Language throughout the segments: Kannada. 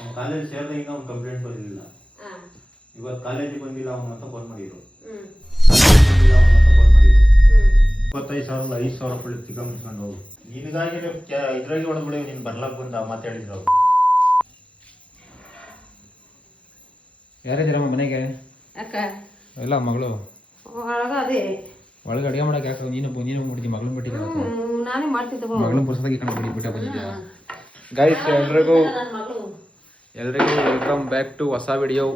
ಅವ್ನು ಕಾಲೇಜ್ ಸೇರಿದಾಗ ಅವ್ನು ಕಂಪ್ಲೇಂಟ್ ಬರಲಿಲ್ಲ. ಇವತ್ತು ಕಾಲೇಜಿಗೆ ಬಂದಿಲ್ಲ ಅವನು ಅಂತ ಫೋನ್ ಮಾಡಿದ್ರು. 25,000 5,000 ರೂಪಾಯಿ ತಿಳ್ಕೊಂಡ್ಕೊಂಡು ಹೋಗು. ನಿನಗಾಗಿ ಇದ್ರಾಗಿ ಒಳಗಡೆ ನೀನು ಬರ್ಲಾಕ್ ಬಂದ ಮಾತಾಡಿದ್ರು ಅವ್ರು. ಯಾರಿದ್ದೀರಮ್ಮ ಮನೆಗೆ? ಅಕ್ಕ ಇಲ್ಲ ಮಗಳು ಅದೇ ಒಳಗೆ ಅಡುಗೆ ಮಾಡಕ್ಕೆ ಯಾಕೆ ನೀನು ಬಿಟ್ಟಿದ್ದಿ ಮಗಳನ್ನ ಬಿಟ್ಟಿದ್ದ ನಾನೇ ಮಾಡ್ತಿದ್ದೆ ಮಗಳನ್ನ ಪುಸ್ತಕ ಬಿಟ್ಟ ಬಂದಿದ್ಯಾ? ಗೈಸ್ ಎಲ್ರಿಗೂ ವೆಲ್ಕಮ್ ಬ್ಯಾಕ್ ಟು ಹೊಸ ವಿಡಿಯೋ.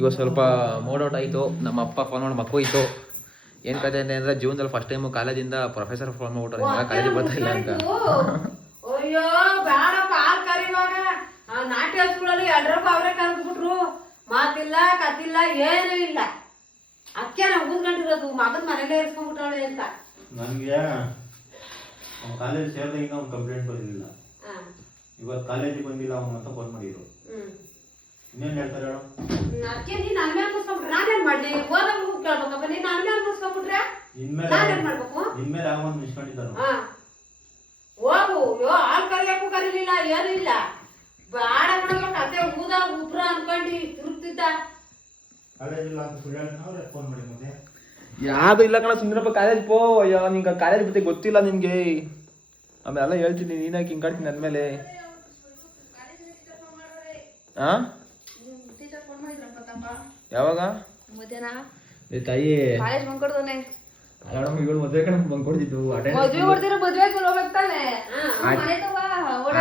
ಇವತ್ತು ಸ್ವಲ್ಪ ಮೂಡ್ ಔಟ್ ಆಯಿತು. ನಮ್ಮ ಅಪ್ಪ ಫೋನ್ ಮಾಡಿ ಮಕ್ಕಳು ಇತ್ತು. ಏನು ಕತೆ ಅಂದರೆ ಜೀವನದಲ್ಲಿ ಫಸ್ಟ್ ಟೈಮು ಕಾಲೇಜಿಂದ ಪ್ರೊಫೆಸರ್ ಫೋನ್ ಮಾಡ್ಬಿಟ್ರೆ ಕಾಲೇಜಿಗೆ ಬರ್ತಾಯಿಲ್ಲ ಅಂತ. ಅಯ್ಯೋ ಬೇಡಪ್ಪ ಹಾಲು ಕರಿವಾಗ ನಾಟ್ಯ ಸ್ಕೂಲಲ್ಲಿ 2 ರೂಪಾಯಿ ಅವರೇ ಕರೆದ್ಬಿಟ್ರು. ಮಾತಿಲ್ಲ ಕತ್ತಿಲ್ಲ ಏನೂ ಇಲ್ಲ. ಅದಕ್ಕೆ ನಾವು ಕೂತ್ಕೊಂಡಿರೋದು ಮಗನ ಮನೇಲೇ ಇರ್ಸ್ಕೊಂಡ್ಬಿಟ್ಟವಳೆ ಅಂತ. ನನಗೆ ಅವ್ನು ಕಾಲೇಜ್ ಸೇರಿದಾಗ ಅವ್ನು ಕಂಪ್ಲೇಂಟ್ ಬರಲಿಲ್ಲ. ಇವತ್ತು ಕಾಲೇಜಿಗೆ ಬಂದಿಲ್ಲ ಅವನು ಅಂತ ಫೋನ್ ಮಾಡಿದ್ರು. ಇನ್ನೇನು ಹೇಳ್ತಾರೆ ಹೇಳು? ಅದಕ್ಕೆ ನೀನು ನನ್ನ ಮೇಲೆ ಮುಗಿಸ್ಕೊಂಡ್ಬಿಟ್ರೆ ನಾನೇನು ಮಾಡಲಿ? ಓದಾಗ ಕೇಳ್ಬೇಕಪ್ಪ. ನೀನು ನನ್ನ ಮೇಲೆ ಮುಗಿಸ್ಕೊಂಡ್ಬಿಟ್ರೆ ನಾನೇನು ಮಾಡ್ಬೇಕು? ನಿನ್ಮೇಲೆ ಯಾವೊಂದು ನಿಲ್ಸ್ಕೊಂಡಿದ್ದಾನು. ಹೋಗು. ಅಯ್ಯೋ ಹಾಲು ಕರಿಯಕ್ಕೂ ಕರೀಲಿಲ್ಲ ಏನೂ ಇಲ್ಲ. ಬಾಡ ಬಿಡಲ್ಲ ಕತೆ ಊದ ಉಬ್ರ ಅನ್ಕೊಂಡು ತಿರುಗ್ತಿದ್ದ. ಕಾಲೇಜಿಲ್ಲ ಅಂತ ಸುಳ್ಳು ಅವ್ರೆ ಫೋನ್ ಮಾಡಿ ಮುಂದೆ ಯಾವುದು ಇಲ್ಲ ಕಣ ಸುಂದರಪ್ಪ ಕಾಲೇಜ್ ಪೋ. ಅಯ್ಯೋ ನಿಂಗೆ ಕಾಲೇಜ್ ಬಗ್ಗೆ ಗೊತ್ತಿಲ್ಲ ನಿಮಗೆ. ಆಮೇಲೆ ಎಲ್ಲ ಹೇಳ್ತೀನಿ ನೀನಾಗಿ ಹಿಂಗಾಡ್ತೀನಿ ನನ್ನ ಮೇಲೆ. ಹಾಂ ಯಾವಾಗ ತಾಯಿ ಮದುವೆ ಕಣ ಬಂದ್ಕೊಡ್ತಿದ್ದು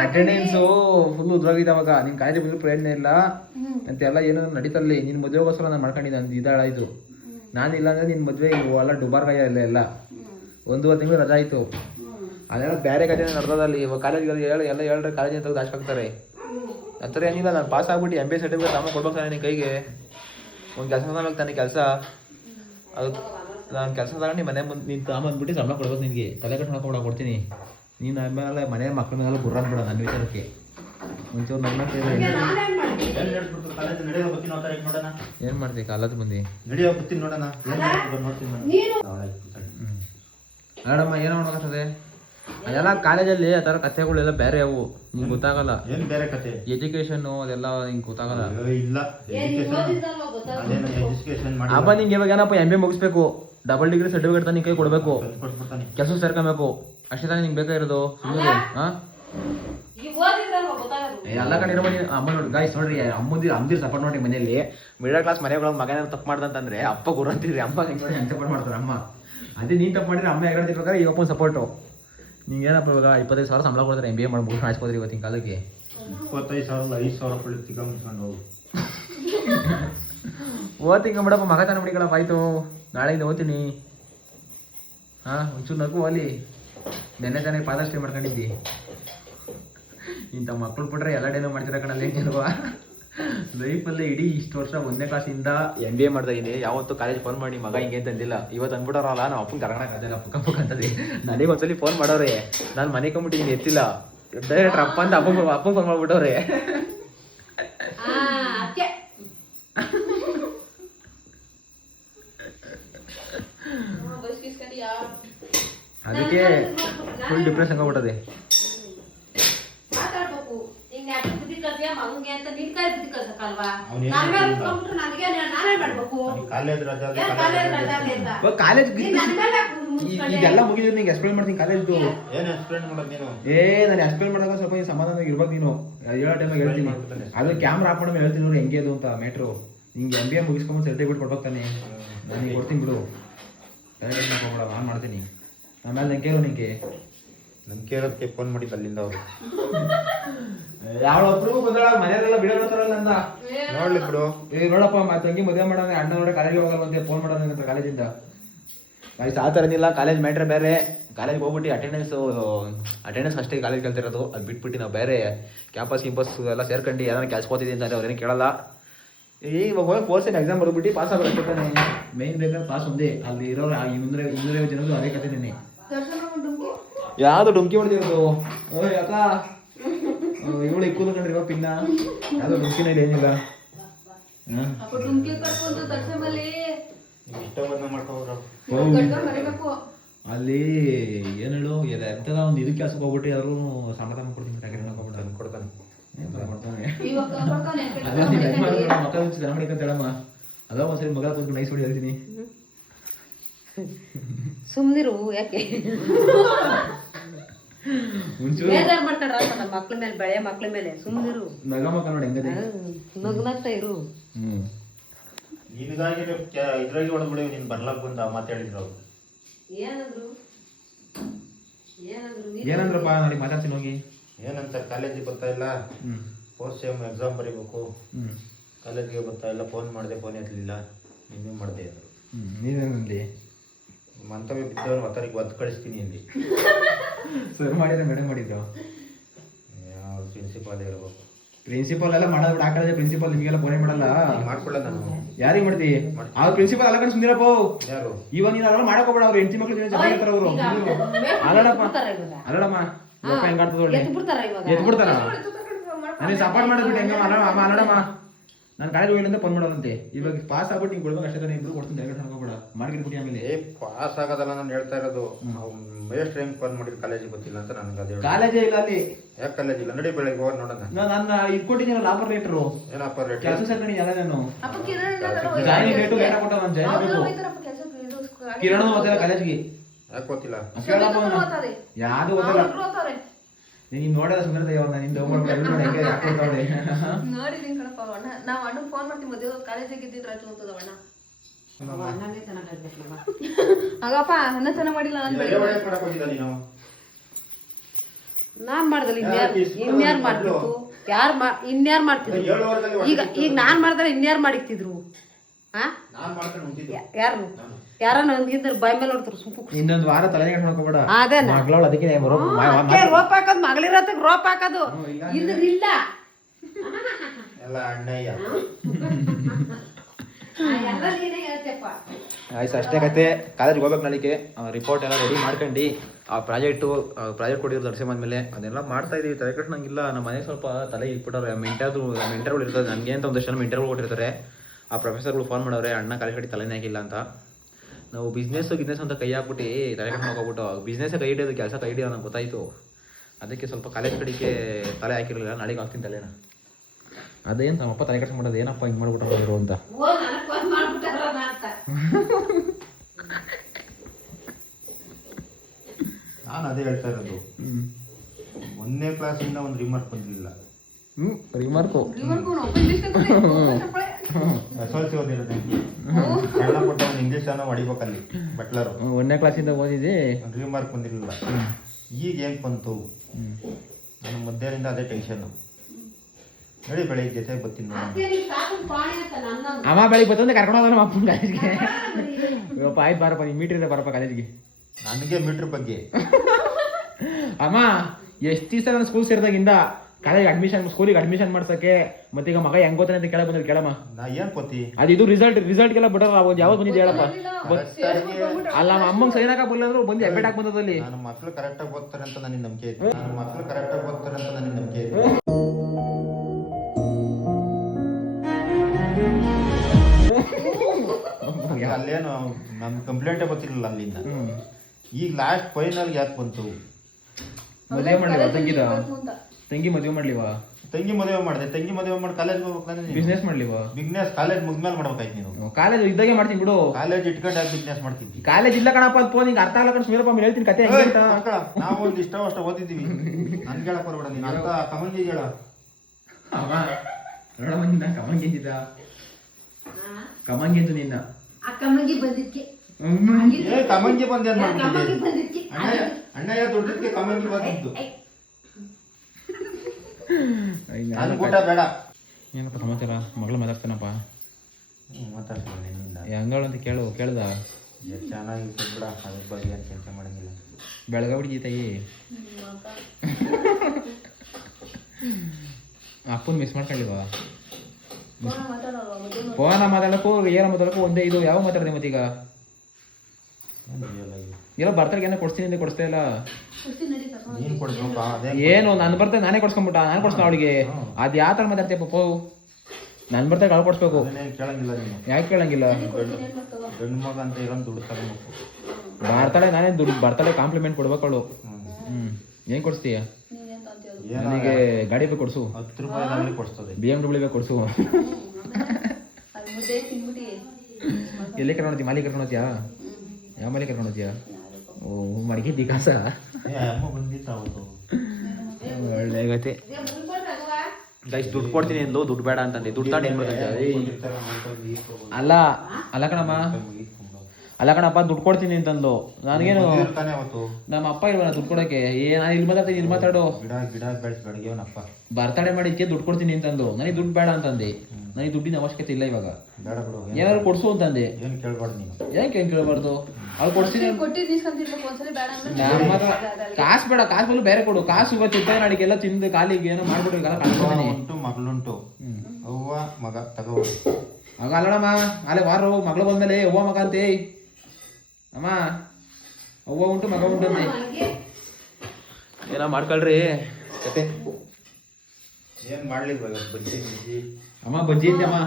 ಅಟೆಂಡೆನ್ಸು ಫುಲ್ ಉದ್ರೋಗಿದ್ದಾವಾಗ ನಿನ್ ಕಾಲೇಜ್ ಬಂದ್ರು ಪ್ರಯೋಜನ ಇಲ್ಲ ಅಂತೆಲ್ಲ ಏನೋ ನಡೀತಲ್ಲಿ. ನಿನ್ ಮದುವೆಗೋಸ್ಕರ ನಾನು ಮಾಡ್ಕೊಂಡಿದ್ದೆ ಅಂತ ಇದಾಳಾಯ್ತು. ನಾನಿಲ್ಲ ಅಂದ್ರೆ ನಿನ್ ಮದುವೆ ಎಲ್ಲ ಡುಬಾರ್ಗಾಯ ಎಲ್ಲ 1.5 ತಿಂಗಳು ರಜಾ ಆಯ್ತು. ಅದೆಲ್ಲ ಬೇರೆ ಕಡೆ ನಡೆದಲ್ಲಿ. ಇವಾಗ ಕಾಲೇಜ್ಗಳು ಎಲ್ಲ ಹೇಳ್ರೆ ಕಾಲೇಜಿನ ತೆಗೆದು ಹಾಕ್ತಾರೆ. ಆ ಥರ ಏನಿಲ್ಲ. ನಾನು ಪಾಸ್ ಆಗ್ಬಿಟ್ಟು MBA ಸರ್ಟಿಫಿಕೇಟ್ ತಮ್ಮ ಕೊಡ್ಬೇಕಾನೆ ನಿನ್ನ ಕೈಗೆ. ಒಂದು ಕೆಲಸ ತಾನೆ ಕೆಲಸ ಅದು ನಾನು ಕೆಲಸ ತಗೊಂಡು ಮನೆ ಮುಂದೆ ನೀನು ತಗೊಂಬಂದ್ಬಿಟ್ಟು ಸಂಬಳ ಕೊಡ್ಬೇಕು. ನಿನಗೆ ತಲೆ ಕಟ್ಟು ಮಾಡ್ಕೊಂಡು ಕೊಡ್ತೀನಿ. ನೀನು ಆಮೇಲೆ ಮನೆ ಮಕ್ಕಳ ಮೇಲೆ ಗುರ್ರ ಬಿಡ ನನ್ನ ವಿಚಾರಕ್ಕೆ ಮುಂಚೂರು ನನ್ನ ಏನು ಮಾಡ್ತೀವಿ ಕಾಲದ ಮಂದಿ ನಡೆಯೋ ಗೊತ್ತೀನಿ ನೋಡೋಣ. ಮೇಡಮ್ಮ ಏನೋ ನೋಡಕತ್ತದೆ ಅದೆಲ್ಲ ಕಾಲೇಜಲ್ಲಿ ಆ ಥರ ಕಥೆಗಳೆಲ್ಲ ಬೇರೆ ಅವು ನಿಂಗೆ ಗೊತ್ತಾಗಲ್ಲ. ಏನು ಬೇರೆ ಕತೆ? ಎಜುಕೇಶನ್ನು ಅದೆಲ್ಲ ನಿಂಗೆ ಗೊತ್ತಾಗಲ್ಲ. ಇಲ್ಲ ಅಪ್ಪ ನಿಂಗೆ ಇವಾಗ ಏನಪ್ಪ MBA ಮುಗಿಸ್ಬೇಕು, ಡಬಲ್ ಡಿಗ್ರಿ ಸರ್ಟಿಫಿಕೇಟ್ ತಾನು ಕೈ ಕೊಡಬೇಕು, ಕೆಲಸ ಸೇರ್ಕೊಬೇಕು, ಅಷ್ಟೇ ತಾನೇ ನಿಂಗೆ ಬೇಕಾಗಿರೋದು. ಸುಮ್ಮನೆ ಹಾಂ ಎಲ್ಲ ಕಡೆ ಇರೋ ಮನೆ ಅಮ್ಮ ನೋಡಿ ಗಾಯ್ಸ್ ನೋಡ್ರಿ ಅಮ್ಮದಿರು ಸಪೋರ್ಟ್ ನೋಡಿ. ಮನೆಯಲ್ಲಿ ಮಿಡಲ್ ಕ್ಲಾಸ್ ಮನೆಗಳ ಮಗನ ತಪ್ಪು ಮಾಡ್ದಂತಂದ್ರೆ ಅಪ್ಪ ಗುರಂತಿದ್ರಿ ಅಮ್ಮ ಹೆಂಗೆ ನೋಡಿ ಹೆಂಗೆ ಸಪೋರ್ಟ್ ಮಾಡ್ತಾರೆ ಅಮ್ಮ. ಅದೇ ನೀನು ತಪ್ಪು ಮಾಡಿದ್ರೆ ಅಮ್ಮ ಹೆಗಡ್ತಿರ್ಬೇಕಾದ್ರೆ ಈ ಅಪ್ಪನ ಸಪೋರ್ಟು. ನಿಂಗೆ ಏನಪ್ಪ ಇವಾಗ 25,000 ಸಂಬಳ ಕೊಡ್ತಾರೆ MBA ಮಾಡ್ಬಿಟ್ಟು ಹಾಸ್ಕೋದ್ರಿ ಇವತ್ತಿನ ಕಾಲಕ್ಕೆ. 25,000 5,000 ರೂಪಾಯಿ ತಿಳ್ಕೊಂಡ್ಕೊಂಡು ಹೋಗು. ಓದ್ತಿಂಗ ಬಿಡಪ್ಪ ಮಗ ತಾನೆ ಬಿಡಿಗಳಪ್ಪ. ಆಯಿತು ನಾಳೆಯಿಂದ ಓದ್ತೀನಿ. ಹಾಂ ಒಂಚೂರು ನಗು ಅಲ್ಲಿ ನೆನ್ನೆ ತಾನೇ ಪಾದಷ್ಟೇ ಮಾಡ್ಕೊಂಡಿದ್ದಿ. ಇಂಥ ಮಕ್ಳು ಬಿಟ್ರೆ ಎಲ್ಲ ಡೇನೋ ಮಾಡ್ತಿರೋ ಕಣಲ್ಲಿ ಏನಲ್ವಾ ಲೈಫಲ್ಲಿ. ಇಡೀ ಇಷ್ಟು ವರ್ಷ 1ನೇ ಕ್ಲಾಸಿಂದ MBA ಮಾಡ್ತಾ ಇದ್ದೀನಿ. ಯಾವತ್ತೂ ಕಾಲೇಜ್ ಫೋನ್ ಮಾಡಿ ಮಗ ಹಿಂಗೆ ತಂದಿಲ್ಲ. ಇವತ್ತು ಅಂದ್ಬಿಟ್ಟವ್ರಲ್ಲ ನಾವು ಅಪ್ಪನ ಕರ್ಗಣಕ್ಕೆ ಅದೆಲ್ಲ ಪುಕ್ಕ ಅಂತದೆ. ನನಗೆ ಒಂದ್ಸಲಿ ಫೋನ್ ಮಾಡೋರೆ, ನಾನು ಮನೆ ಕಂಬಿಟ್ಟಿದ್ದೀನಿ ಎತ್ತಿಲ್ಲ. ಡೈರೆಕ್ಟ್ ಅಪ್ಪ ಅಂತ ಅಪ್ಪ ಫೋನ್ ಮಾಡ್ಬಿಟ್ಟವ್ರೆ. ಅದಕ್ಕೆ ಫುಲ್ ಡಿಪ್ರೆಷನ್ ಆಗ್ಬಿಟ್ಟದೆ. ಇದೆಲ್ಲ ಮುಗಿದ್ರು ನಿಂಗೆ ಎಕ್ಸ್ಪ್ಲೇನ್ ಮಾಡ್ತೀನಿ ಕಾಲೇಜ್ದು. ನಾನು ಎಕ್ಸ್ಪ್ಲೇನ್ ಮಾಡಾಗ ಸ್ವಲ್ಪ ಸಮಾಧಾನ ಇರ್ಬೇಕು. ನೀನು ಹೇಳೋ ಟೈಮಾಗ ಹೇಳ್ತೀನಿ. ಅದು ಕ್ಯಾಮ್ರಾ ಆಫ್ ಮಾಡಿ ಹೇಳ್ತೀನಿ ನೋಡಿ ಹೆಂಗೆ ಅದು ಅಂತ ಮ್ಯಾಟ್ರು. ನಿಂಗೆ MBA ಮುಗಿಸ್ಕೊಂಡು ಸರ್ಟಿಫಿಕೇಟ್ ಕೊಡ್ಬೇಕಾನೆ ನಾನು ಕೊಡ್ತೀನಿ ಬಿಡು. ನಾನು ಮಾಡ್ತೀನಿ. ಆಮೇಲೆ ನಂಗೆ ನಂಗೆ ಇರೋದಕ್ಕೆ ಫೋನ್ ಮಾಡಿದ್ದು ಅಲ್ಲಿಂದ ಅವರು ಯಾವೊಬ್ರು ಬಂದಳ ಮನೆಯವರೆಲ್ಲ ಬಿಡೋ ಬರ್ತಾರಲ್ಲ ಅಂತ ನೋಡ್ಲಿ ಬಿಡು. ನೋಡಪ್ಪ ತಂಗಿ ಮದುವೆ ಮಾಡೋಣ ಅಣ್ಣ ನೋಡಿ ಕಾಲೇಜಿಗೆ ಹೋಗಲ್ಲ ಅಂತ ಫೋನ್ ಮಾಡೋಣ ಕಾಲೇಜಿಂದ. ಆ ಥರ ಏನಿಲ್ಲ. ಕಾಲೇಜ್ ಮ್ಯಾಟ್ರೆ ಬೇರೆ. ಕಾಲೇಜ್ಗೆ ಹೋಗ್ಬಿಟ್ಟು ಅಟೆಂಡೆನ್ಸ್ ಅಷ್ಟೇ ಕಾಲೇಜ್ ಕಲ್ತಿರೋದು. ಅದು ಬಿಟ್ಬಿಟ್ಟು ನಾವು ಬೇರೆ ಕ್ಯಾಂಪಸ್ ಎಲ್ಲ ಸೇರ್ಕೊಂಡು ಏನಾದ್ರು ಕೆಲಸ ಹೋಗ್ತಿದ್ದೀನಿ ಅಂತ ಅವ್ರೇನು ಕೇಳಲ್ಲ. ಇವಾಗ ಹೋಗಿ ಫೋರ್ಸ್ ಎಕ್ಸಾಮ್ ಬರ್ಬಿಟ್ಟು ಪಾಸ್ ಆಗ್ಬಿಡ್ತಾನೆ. ಮೇನ್ ಬೇಕಾದ್ರೆ ಪಾಸ್ ಒಂದೇ. ಅಲ್ಲಿ ಇರೋರು 250 ಜನದ್ದು ಅದೇ ಕತ್ತಿದ್ದೀನಿ. ಯಾವುದು ಡುಮ್ಕಿ ಹೊಡೆದಿರೋದು ಯಾಕ ಇವಳು ಇಕ್ಕೂದ್ಕೊಂಡ್ರಿ ಇವಾಗ ಪಿನ್ನ ಯಾವುದು ಡುಮ್ಕಿನಲ್ಲಿ ಏನಿಲ್ಲ. ಅಲ್ಲಿ ಏನು ಹೇಳು ಎಂತದ ಒಂದು ಇದಕ್ಕೆ ಕೆಲಸಕ್ಕೆ ಹೋಗ್ಬಿಟ್ಟು ಯಾರು ಸಮಾಧಾನ ಕೊಡ್ತೀನಿ ಕೊಡ್ತಾನೆ. ಇವಾಗ ಬರ್ತಾನೆ ಮಕ್ಕಳ ದನ ಮಾಡಿಕಂತೇಳಮ್ಮ ಅದ ಒಂದ್ಸರಿ ಮಗಳ ಕೂತ್ಕೊಂಡು ನೈಸ್ ಹೊಡಿ ಹೇಳ್ತೀನಿ. ಸುಮ್ನಿರು ಯಾಕೆ ಮುಂಚೂರು ಬೇಜಾರ್ ಮಾಡ್ಕೊಂಡ್ರ ಮಕ್ಳ ಮೇಲೆ ಬೆಳೆಯ ಮಕ್ಳ ಮೇಲೆ ಸುಮ್ನಿರು. ನಗ ಮಕ್ಕ ನೋಡಿ ಹೆಂಗದೆ ನಗ್ನಗ್ತಾ ಇರು. ನಿನಗಾಗಿ ಇದ್ರಾಗಿ ಹೊಡೆದ್ಬಿಡಿ ನೀನ್ ಬರ್ಲಕ್ ಬಂದ ಮಾತಾಡಿದ್ರು ಅವ್ರು. ಏನಂದ್ರು ಏನಂದ್ರು ಏನಂದ್ರಪ್ಪ ನೋಡಿ ಮಾತಾಡ್ತೀನಿ ಹೋಗಿ. ಏನಂತ ಕಾಲೇಜಿಗೆ ಬರ್ತಾ ಇಲ್ಲ, ಫೋರ್ತ್ ಸೆಮ್ ಎಕ್ಸಾಮ್ ಬರೀಬೇಕು, ಕಾಲೇಜಿಗೆ ಬರ್ತಾ ಇಲ್ಲ, ಫೋನ್ ಮಾಡಿದೆ ಫೋನ್ ಎತ್ತಲಿಲ್ಲ, ನೀವೇ ಮಾಡಿದೆ ಅಂದರು. ನೀವೇನಲ್ಲಿ ಮಂತವ್ಯ ಬಿದ್ದವನು ಒತ್ತರಿಗೆ ಒದ್ದು ಕಳಿಸ್ತೀನಿ ಇಲ್ಲಿ. ಸರ್ ಮಾಡಿದ್ರೆ ಮೇಡಮ್ ಮಾಡಿದ್ರು. ಯಾವ ಪ್ರಿನ್ಸಿಪಾಲ್ ಇರಬೇಕು. ಪ್ರಿನ್ಸಿಪಲ್ ಎಲ್ಲ ಮಾಡೋದು ಆ ಕಾಲೇಜ್ ಪ್ರಿನ್ಸಿಪಲ್ ನಿಮಗೆಲ್ಲ ಫೋನೇ ಮಾಡಲ್ಲ. ಮಾಡ್ಕೊಳ್ಳ ನಾನು ಯಾರಿಗೆ ಮಾಡ್ತಿ ಅವ್ರ ಪ್ರಿನ್ಸಿಪಲ್ ಅಲ್ಲ ಕಣ್ ಸುಂದಿರಪ್ಪ. ಯಾರು ಇವಾಗ ನೀನು ಅಲ್ಲ ಮಾಡಕೋಬೇಡ. ಅವ್ರು ಹೆಂಡತಿ ಮಕ್ಳು ಚೆನ್ನಾಗಿರ್ತಾರ ಅವರು. ಅಲ್ಲಡಪ್ಪ ಅಲ್ಲಡಮ್ಮ ಹೆಂಗಾಡ್ತದ ಒಳ್ಳೆ ಎದ್ ಬಿಡ್ತಾರ. ನನಗೆ ಸಪೋರ್ಟ್ ಮಾಡೋದ್ಬಿಟ್ಟು ಹೆಂಗ ಅಮ್ಮ ಅಲ್ಲಡಮ್ಮ ನಾನು ಕಾಲೇಜ್ ಹೋಗಿಲ್ಲ ಅಂತ ಫೋನ್ ಮಾಡೋದಂತೆ. ಇವಾಗ ಪಾಸ್ ಆಗ್ಬಿಟ್ಟು ನೀವು ಕೊಡ್ಬೇಕು ಅಷ್ಟೇ. ಇಬ್ರು ಕೊಡ್ತೀನಿ ದಯವಿಟ್ಟು ಅನ್ಕೋಬೇಡ ಮಾಡ್ಕಿರ್ಬಿಟ್ಟು ಆಮೇಲೆ. ಪಾಸ್ ಆಗೋದಲ್ಲ ನಾನು ಹೇಳ್ತಾ ಇರೋದು. ಮೇಷ್ಟ್ರು ಹೆಂಗ್ ಫೋನ್ ಮಾಡಿದ್ರು ಕಾಲೇಜಿಗೆ ಗೊತ್ತಿಲ್ಲ ಅಂತ ನನಗೆ ಅದೇ. ಕಾಲೇಜೇ ಇಲ್ಲ ಅಲ್ಲಿ. ಯಾಕೆ ಕಾಲೇಜ್ ಇಲ್ಲ? ನಡಿ ಬೆಳಗ್ಗೆ ಹೋಗಿ ನೋಡೋಣ. ನಾನು ಇಟ್ಕೊಟ್ಟಿದ್ದೀನಲ್ಲ ಆಫರ್ ಲೇಟ್ರು. ಏನು ಆಫರ್ ರೇಟ್? ಕೆಲಸ ಸೇರ್ಕೊಂಡು ಎಲ್ಲ ನಾನು ಜಾಯಿನಿಂಗ್ ರೇಟು ಲೇಟ್ ಕೊಟ್ಟ ನಾನು ಜಾಯಿನ್ ಆಗಬೇಕು. ಕಿರಣ ಓದಿಲ್ಲ ಕಾಲೇಜ್ಗೆ. ಯಾಕೆ ಗೊತ್ತಿಲ್ಲ? ಯಾವ್ದು ಓದಲ್ಲ. ನೀನ್ ನೋಡೋದ ಸುಂದರತೆ ಅವ್ರು ನಾನು ಹಿಂದೆ ಹೆಂಗೆ ಹಾಕೊಡ್ತಾವಳೆ ನೋಡಿದೀನಿ ಕಣಪ್ಪ. ಅಣ್ಣ ನಾವ್ ಅಣ್ಣ ಫೋನ್ ಮಾಡ್ತೀವಿ ಮದುವೆ ಕಾಲೇಜಿಗೆ ಇದ್ದಿದ್ರೆ ಆಯ್ತು ಅಂತದ ಅಣ್ಣ. ಆಗಪ್ಪ ಅನ್ನ ಚೆನ್ನಾಗ್ ಮಾಡಿಲ್ಲ ನಾನ್ ಮಾಡ್ದಲ್ಲ ಇನ್ಯಾರು ಮಾಡ್ತಿತ್ತು? ಇನ್ಯಾರು ಮಾಡ್ತಿದ್ರು? ಈಗ ನಾನ್ ಮಾಡ್ದಾರೆ ಇನ್ಯಾರು ಮಾಡಿಕ್ತಿದ್ರು? ಯಾರು ಯಾರನ್ನ ಒಂದಿದ್ರೆ ಬಾಯ್ ಮೇಲೆ ನೋಡ್ತಾರೆ ಸುಂಪು. ಇನ್ನೊಂದು ವಾರ ತಲೆಗೆ ಹಾಕೋಬೇಡ. ಅದೇ ಮಗಳವಳು ಅದಕ್ಕೆ ರೋಪ್ ಹಾಕೋದು ಮಗಳಿರತ್ತಕ್ಕೆ ರೋಪ್ ಹಾಕೋದು ಇದ್ರಿಲ್ಲ ಎಲ್ಲ ಅಣ್ಣಯ್ಯ. ಎಲ್ಲ ನೀನೇ ಹೇಳ್ತೇಪ್ಪ. ಆಯ್ತು ಅಷ್ಟೇ ಕತೆ. ಕಾಲೇಜ್ಗೆ ಹೋಗ್ಬೇಕು ನಾಳಿಕೆ. ರಿಪೋರ್ಟ್ ಎಲ್ಲ ರೆಡಿ ಮಾಡ್ಕೊಂಡು ಆ ಪ್ರಾಜೆಕ್ಟ್ ಕೊಟ್ಟಿರೋ ದರ್ಶನ ಬಂದ್ಮೇಲೆ ಅದೆಲ್ಲ ಮಾಡ್ತಾ ಇದೀವಿ. ತಲೆ ಕಟ್ಟು ನಂಗಿಲ್ಲ. ನಮ್ಮ ಮನೆಗೆ ಸ್ವಲ್ಪ ತಲೆ ಇಟ್ಬಿಟ್ಟವ್ರೆ. ಮೆಂಟರ್ಗಳು ಇರ್ತದೆ ನನಗೆ ಅಂತ ಒಂದಷ್ಟು ಜನ ಮೆಂಟರ್ಗಳು ಕೊಟ್ಟಿರ್ತಾರೆ. ಆ ಪ್ರೊಫೆಸರ್ಗಳು ಫೋನ್ ಮಾಡವ್ರೆ ಅಣ್ಣ ಕಾಲೇಜ್ ಕಡೆ ತಲೆನೇ ಹಾಕಿಲ್ಲ ಅಂತ. ನಾವು ಬಿಸ್ನೆಸ್ ಅಂತ ಕೈ ಹಾಕ್ಬಿಟ್ಟು ತಲೆ ಕಟ್ಟು ಹೋಗ್ಬಿಟ್ಟು ಬಿಸ್ನೆಸ್ ಕೈ ಹಿಡಿಯೋದು ಕೆಲಸ ಕೈ ಹಿಡಿಯೋದು ನಂಗೆ ಗೊತ್ತಾಯಿತು. ಅದಕ್ಕೆ ಸ್ವಲ್ಪ ಕಾಲೇಜ್ ಕಡೆಗೆ ತಲೆ ಹಾಕಿರಲಿಲ್ಲ. ನಾಳೆಗೆ ಹಾಕ್ತೀನಿ ತಲೆನ. ಅದೇನು ನಮ್ಮಪ್ಪ ತಲೆ ಕಟ್ಸ್ಕೊಂಬಿಡೋದು ಏನಪ್ಪ ಹಿಂಗೆ ಮಾಡ್ಬಿಟ್ರು ಅಂತ. ನಾನು ಅದೇ ಹೇಳ್ತಾ ಇರೋದು. 1ನೇ ಕ್ಲಾಸಿಂದ ಒಂದು ರಿಮಾರ್ಕ್ ಬಂದಿರಲಿಲ್ಲ. ರಿಮಾರ್ಕು SLC ಓದಿರೋದು ಸಣ್ಣ ಪುಟ್ಟ ಒಂದು ಇಂಗ್ಲೀಷ್ ಅನ್ನ ಹೊಡಿಬೇಕಲ್ಲಿ ಬಟ್ಲರು. 1ನೇ ಕ್ಲಾಸಿಂದ ಓದಿದ್ದೆ. ರಿಮಾರ್ಕ್ ಬಂದಿರಲಿಲ್ಲ. ಈಗ ಹೆಂಗೆ ಬಂತು? ನಾನು ಮಧ್ಯಾಹ್ನದಿಂದ ಅದೇ ಟೆನ್ಷನ್ನು. ಹೇಳಿ ಬೆಳಿಗ್ಗೆ ಜೊತೆ ಬರ್ತೀನಿ. ಅಮ್ಮ ಬೆಳಿಗ್ಗೆ ಬರ್ತಂದ್ರೆ ಕರ್ಕೊಂಡು ಹೋದ ನಮ್ಮ ಅಪ್ಪನ ಕಾಲೇಜ್ಗೆ. ಇವಪ್ಪ ಆಯ್ತು ಬಾರಪ್ಪ ನೀವು ಮೀಟ್ರ್ ಇದೆ ಬರಪ್ಪ ಕಾಲೇಜ್ಗೆ. ನನಗೆ ಮೀಟ್ರ್ ಬಗ್ಗೆ ಅಮ್ಮ ಎಷ್ಟು ದಿವಸ ನಾನು ಸ್ಕೂಲ್ ಸೇರಿದಾಗಿಂದ ಕಾಲೇಜ್ ಸ್ಕೂಲಿಗೆ ಅಡ್ಮಿಷನ್ ಮಾಡ್ಸಕ್ಕೆ ಮತ್ತೆ ಈಗ ಮಗ ಹೆಂಗ್ ಗೊತ್ತಾನೆ ಅಂತ ಕೇಳ ಬಂದ್ರೆ ಕೇಳಮ್ಮ. ನಾ ಏನ್ ಕೊತ್ತಿ ಅದು ಇದು ರಿಸಲ್ಟ್ಗೆಲ್ಲ ಬಿಡಲ್ಲ. ಒಂದು ಯಾವ್ದು ಬಂದಿದೆ ಹೇಳಪ್ಪ. ಅಲ್ಲ ನಮ್ಮ ಅಮ್ಮಂಗೆ ಸೈನ್ ಹಾಕ ಬರಲ್ಲ ಬಂದು ಎಫೆಕ್ಟ್ ಹಾಕಿ ಬಂದದಲ್ಲಿ. ನನ್ನ ಮಕ್ಳು ಕರೆಕ್ಟಾಗಿ ಓದ್ತಾರೆ ಅಂತ ನನಗೆ ನಂಬಿಕೆ ಐತೆ. ನನ್ನ ಮಕ್ಳು ಕರೆಕ್ಟಾಗಿ ಓದ್ತಾರೆ ಅಂತ ನನಗೆ ನಂಬಿಕೆ ಐತೆ. ಅಲ್ಲೇನು ನಮ್ ಕಂಪ್ಲೇಂಟೇ ಗೊತ್ತಿರಲಿಲ್ಲ ಅಲ್ಲಿಂದ. ಈಗ ಲಾಸ್ಟ್ ಫೈನಲ್ ಯಾಕೆ ಬಂತು? ಮದುವೆ ಮಾಡ್ಲಿವ ತಂಗಿ ಮದುವೆ ಮಾಡ್ಲಿವ? ತಂಗಿ ಮದುವೆ ಮಾಡಿದೆ. ತಂಗಿ ಮದುವೆ ಮಾಡಿ ಕಾಲೇಜ್ ಹೋಗ್ಬೇಕು. ಬಿಸ್ನೆಸ್ ಮಾಡ್ಲಿವ? ಬಿಸ್ನೆಸ್ ಕಾಲೇಜ್ ಮುಗ್ದ್ಮೇಲೆ ಮಾಡ್ಬೇಕಾಯ್ತು ನೀನು. ಕಾಲೇಜ್ ಇದ್ದಾಗೆ ಮಾಡ್ತೀನಿ ಬಿಡು. ಕಾಲೇಜ್ ಇಟ್ಕೊಂಡು ಯಾಕೆ ಬಿಸ್ನೆಸ್ ಮಾಡ್ತಿದ್ವಿ? ಕಾಲೇಜ್ ಇಲ್ಲ ಕಣಪ್ಪ ಅಂತ ಫೋನ್ ನಿಂಗೆ ಅರ್ಥ ಆಗಲ್ಲ ಕಣ. ಸುಮೀರಪ್ಪ ಮೇಲೆ ಹೇಳ್ತೀನಿ ಕತೆ ಹೆಂಗೆ ಅಂತ. ನಾವು ಒಂದು ಇಷ್ಟ ಅಷ್ಟು ಓದಿದ್ದೀವಿ. ನನ್ ಕೇಳಕ್ ಬರ್ಬೇಡ ನೀನು. ಅಂತ ಕಮಂಗಿ ಹೇಳ ನೋಡಮ್ಮ ನಿನ್ನ ಕಮಂಗಿ ಅಂತಿದ್ದ. ಕಮಂಗಿ ಅಂತ ನಿನ್ನ ಕಮಂಗಿ ಬಂದಿದ್ಕೆ ಕಮಂಗಿ ಬಂದ ಏನ್ ಮಾಡ್ಬಿಟ್ಟಿದ್ದೆ? ಅಣ್ಣಯ್ಯ ದುಡ್ಡಿದ್ಕೆ ಕಮಂಗಿ ಬಂದಿದ್ದು. ಊಟ ಬೇಡ. ಏನಪ್ಪ ಸಮಾಚಾರ? ಮಗಳು ಮಾತಾಡ್ತಾನಪ್ಪ. ಮಾತಾಡ್ತೀನಿ ನಿನ್ನಿಂದ. ಹೆಂಗಳು ಅಂತ ಕೇಳ್ದ. ಚೆನ್ನಾಗಿತ್ತು ಬಿಡ. ಅದ್ರ ಬಗ್ಗೆ ಏನು ಚಿಂತೆ ಮಾಡಂಗಿಲ್ಲ. ಬೆಳಗಾವಿ ಗೀತಾಗಿ ಅಪ್ಪನ ಮಿಸ್ ಮಾಡ್ಕೊಳ್ಳಿವಾ? ಫೋನ ಮಾತಾಡಕ್ಕೂ ಏನೋ ಮಾತಾಡಕ್ಕೂ ಒಂದೇ. ಇದು ಯಾವ ಮಾತಾಡಿದೆ ಮತ್ತೀಗ? ಏನೋ ಬರ್ತಾರೆ ಏನೋ ಕೊಡ್ತೀನಿ ಅಂತ ಕೊಡಿಸ್ತಾ ಇಲ್ಲ. ಏನು ನಾನು ಬರ್ತಾರೆ ನಾನೇ ಕೊಡ್ಸ್ಕೊಂಬಿಟ್ಟ. ನಾನು ಕೊಡ್ಸ್ತಾ ಅವಳಿಗೆ. ಅದು ಯಾವ ಥರ ಮಾತಾಡ್ತೀಯ ಪಪ್ಪು? ನಾನು ಬರ್ತಾರೆ ಕಾಳು ಕೊಡ್ಸ್ಬೇಕು. ಕೇಳಂಗಿಲ್ಲ ನೀನು. ಯಾಕೆ ಕೇಳಂಗಿಲ್ಲ? ಗಂಡು ಮಗ ಅಂತ ಇರೋದು ದುಡ್ಡು ತಗೋಬೇಕು. ಬರ್ತಾಳೆ ನಾನೇ ದುಡ್ಡು ಬರ್ತಾಳೆ ಕಾಂಪ್ಲಿಮೆಂಟ್ ಕೊಡ್ಬೇಕಳು. ಏನು ಕೊಡಿಸ್ತೀಯ? ನನಗೆ ಗಾಡಿ ಬೇಕು ಕೊಡ್ಸು, 10 ರೂಪಾಯಿ ಕೊಡ್ಸ್ತದೆ. BMW ಬೇಕು ಕೊಡ್ಸು. ಅದು ಮುದ್ದೆ ತಿನ್ಬಿಟ್ಟು ಎಲ್ಲಿ ಕರ್ಕೊಂಡು ಹೋಗ್ತೀಯ? ಮಾಲಿ ಕರ್ಕೊಂಡು ಹೋಗ್ತೀಯಾ? ಯಾವ ಮಾಲಿ ಕರ್ಕೊಂಡು ಹೋಗ್ತೀಯಾ? ಓ ಮಡಗಿದ್ದಿ ಕಾಸ? ಅಮ್ಮ ಬಂದಿತ್ತು ಅವತ್ತು. ಒಳ್ಳೆ ಗತಿ. ಗೈಸ್ ದುಡ್ಡು ಕೊಡ್ತೀನಿ ಎಂದು ದುಡ್ಡು ಬೇಡ ಅಂತಂದೆ. ದುಡ್ಡು ತಾಂಡು ಏನ್ ಮಾಡ್ತಾರೆ? ಅಲ್ಲ ಅಲ್ಲ ಕಣಮ್ಮ, ಅಲ್ಲ ಕಣಪ್ಪ ದುಡ್ಡು ಕೊಡ್ತೀನಿ ಅಂತಂದು. ನನಗೇನು ನಮ್ಮ ಅಪ್ಪ ಇಲ್ವಲ್ಲ ದುಡ್ಡು ಕೊಡೋಕೆ. ನಾನು ಇಲ್ಲಿ ಮಾತಾಡ್ತೀನಿ, ಇಲ್ಲಿ ಮಾತಾಡು. ಗಿಡ ಬೆಳೆಸಿ ಬೆಳಗ್ಗೆವನಪ್ಪ ಬರ್ತಡೇ ಮಾಡಿದ್ಕೆ ದುಡ್ಡು ಕೊಡ್ತೀನಿ ಅಂತಂದು. ನನಗೆ ದುಡ್ಡು ಬೇಡ ಅಂತಂದೆ. ನನಗೆ ದುಡ್ಡಿನ ಅವಶ್ಯಕತೆ ಇಲ್ಲ ಇವಾಗ. ಬೇಡ ಬಿಡು, ಏನಾದ್ರು ಕೊಡ್ಸು ಅಂತಂದೆ. ಏನು ಕೇಳ್ಬಾರ್ದು ನೀನು. ಯಾಕೆ ಏನ್ ಕೇಳ್ಬಾರ್ದು? ಅವ್ರು ಕೊಡ್ತೀನಿ. ಕೊಟ್ಟಿದ್ದು ಇಸ್ಕೊಂತಿರ್ಬೇಕು ಒಂದ್ಸಲಿ ಬೇಡ ಅಂದ್ರೆ ಕಾಸು ಬೇಡ, ಕಾಸು ಬದಲು ಬೇರೆ ಕೊಡು. ಕಾಸು ಇವತ್ತು ಇತ್ತ ನಾಡಿಗೆಲ್ಲ ತಿಂದು ಕಾಲಿಗೆ ಏನೋ ಮಾಡ್ಬಿಟ್ಟು ಕಳ್ಕೊತೀನಿ. ಉಂಟು ಮಗಳುಂಟು, ಅವ್ವ ಮಗ ತಗೋ. ಆಗ ಅಲ್ಲಣಮ್ಮ, ಅಲ್ಲೇ ವಾರ ಮಗಳು ಬಂದಲೇ ಅವ್ವ ಮಗ ಅಂತೆ. ಅಮ್ಮ ಅವ್ವ ಉಂಟು ಮಗ ಉಂಟು ಅಂತೆ. ಏನೋ ಮಾಡ್ಕೊಳ್ರಿ ಕತೆ. ಏನ್ ಮಾಡ್ಲಿಲ್ವ ಬಜ್ಜಿ ಗಿಜ್ಜಿ? ಅಮ್ಮ ಬಜ್ಜಿ ಐತೆ ಅಮ್ಮ.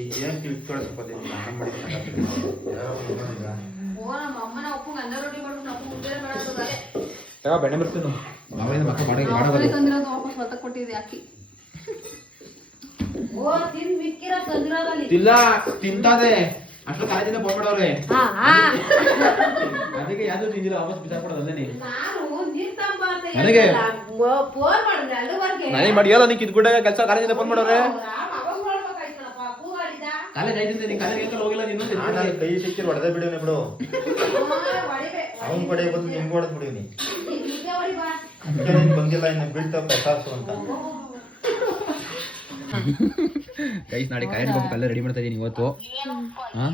ಈಗ ಏನ್ ತಿಳ್ಕೊಳಸ್ಬೋದು ಅನ್ನ ಮಾಡಿ ಅಮ್ಮನ ಅಪ್ಪಂಗೆ ಅನ್ನ ರೊಟ್ಟಿ ಮಾಡ್ಬಿಟ್ಟು ಅಪ್ಪ ಮುದ್ದೆ ಮಾಡೋದು ಅದೇ ತಗ ಬೆಣ್ಣೆ ಬರ್ತೀನಿ. ನಾವೇನು ಮಕ್ಕ ಮಾಡಿ ಅಪ್ಪನೇ ತಂದಿರೋದು ವಾಪಸ್ ಹೊತ್ತ ಕೊಟ್ಟಿದ್ದೆ ಅಕ್ಕಿ. ಓ ತಿನ್ ಮಿಕ್ಕಿರೋ ತಂದಿರೋದಲ್ಲಿ ಇಲ್ಲ ತಿಂತಾದೆ. ಅಷ್ಟು ಕಾಲೇಜಿಂದ ಫೋನ್ ಮಾಡವ್ರೆ, ಅದಕ್ಕೆ ಯಾವ್ದು ತಿಂದಿಲ್ಲ. ವಾಪಸ್ ಬಿಸಾಕೊಡೋದಲ್ಲೇ. ನಾನು ನೀರ್ ತಂಬ ಅಂತ ನನಗೆ ಫೋನ್ ಮಾಡಿದ್ರೆ ಅಲ್ಲಿವರೆಗೆ ನನಗೆ ಮಾಡಿ ಹೇಳೋ ನೀ ಕಿತ್ಕೊಂಡಾಗ ಕೆಲಸ ಕಾಲೇಜಿಂದ ಫೋನ್ ಮಾಡವ್ರೆ. ಅವಾಗ ಮಾಡ್ಬೇಕಾಯ್ತಲ್ಲಪ್ಪ ಪೂ ಮಾಡಿದ ಕಾಲೇಜ್ ಆಯ್ತು ನೀನು ಕಾಲೇಜ್ ಹೇಳ್ಕೊಂಡು ಹೋಗಿಲ್ಲ ನೀನು. ನಾನು ಕೈ ಸಿಕ್ಕಿರ್ ಹೊಡೆದ ಬಿಡೋನೆ ಬಿಡು. ಹೊಡಿಬೇಕು ಅವ್ನ್ ಕಡೆ ಬಂದು ನಿಮ್ಗೆ ಹೊಡೆದ್ ಬಿಡಿವ್ನಿ. ಹೀಗೆ ಹೊಡಿ ಬಾ. ನೀನ್ ಬಂದಿಲ್ಲ ಇನ್ನು ಬೀಳ್ತಪ್ಪ ಸಾಸು ಅಂತ. ಗೈಸ್ ನಾಳೆ ಕಾಲೇಜ್ ಹೋಗಿ ಕಲ್ಲ ರೆಡಿ ಮಾಡ್ತಾ ಇದೀನಿ ಇವತ್ತು. ಹಾ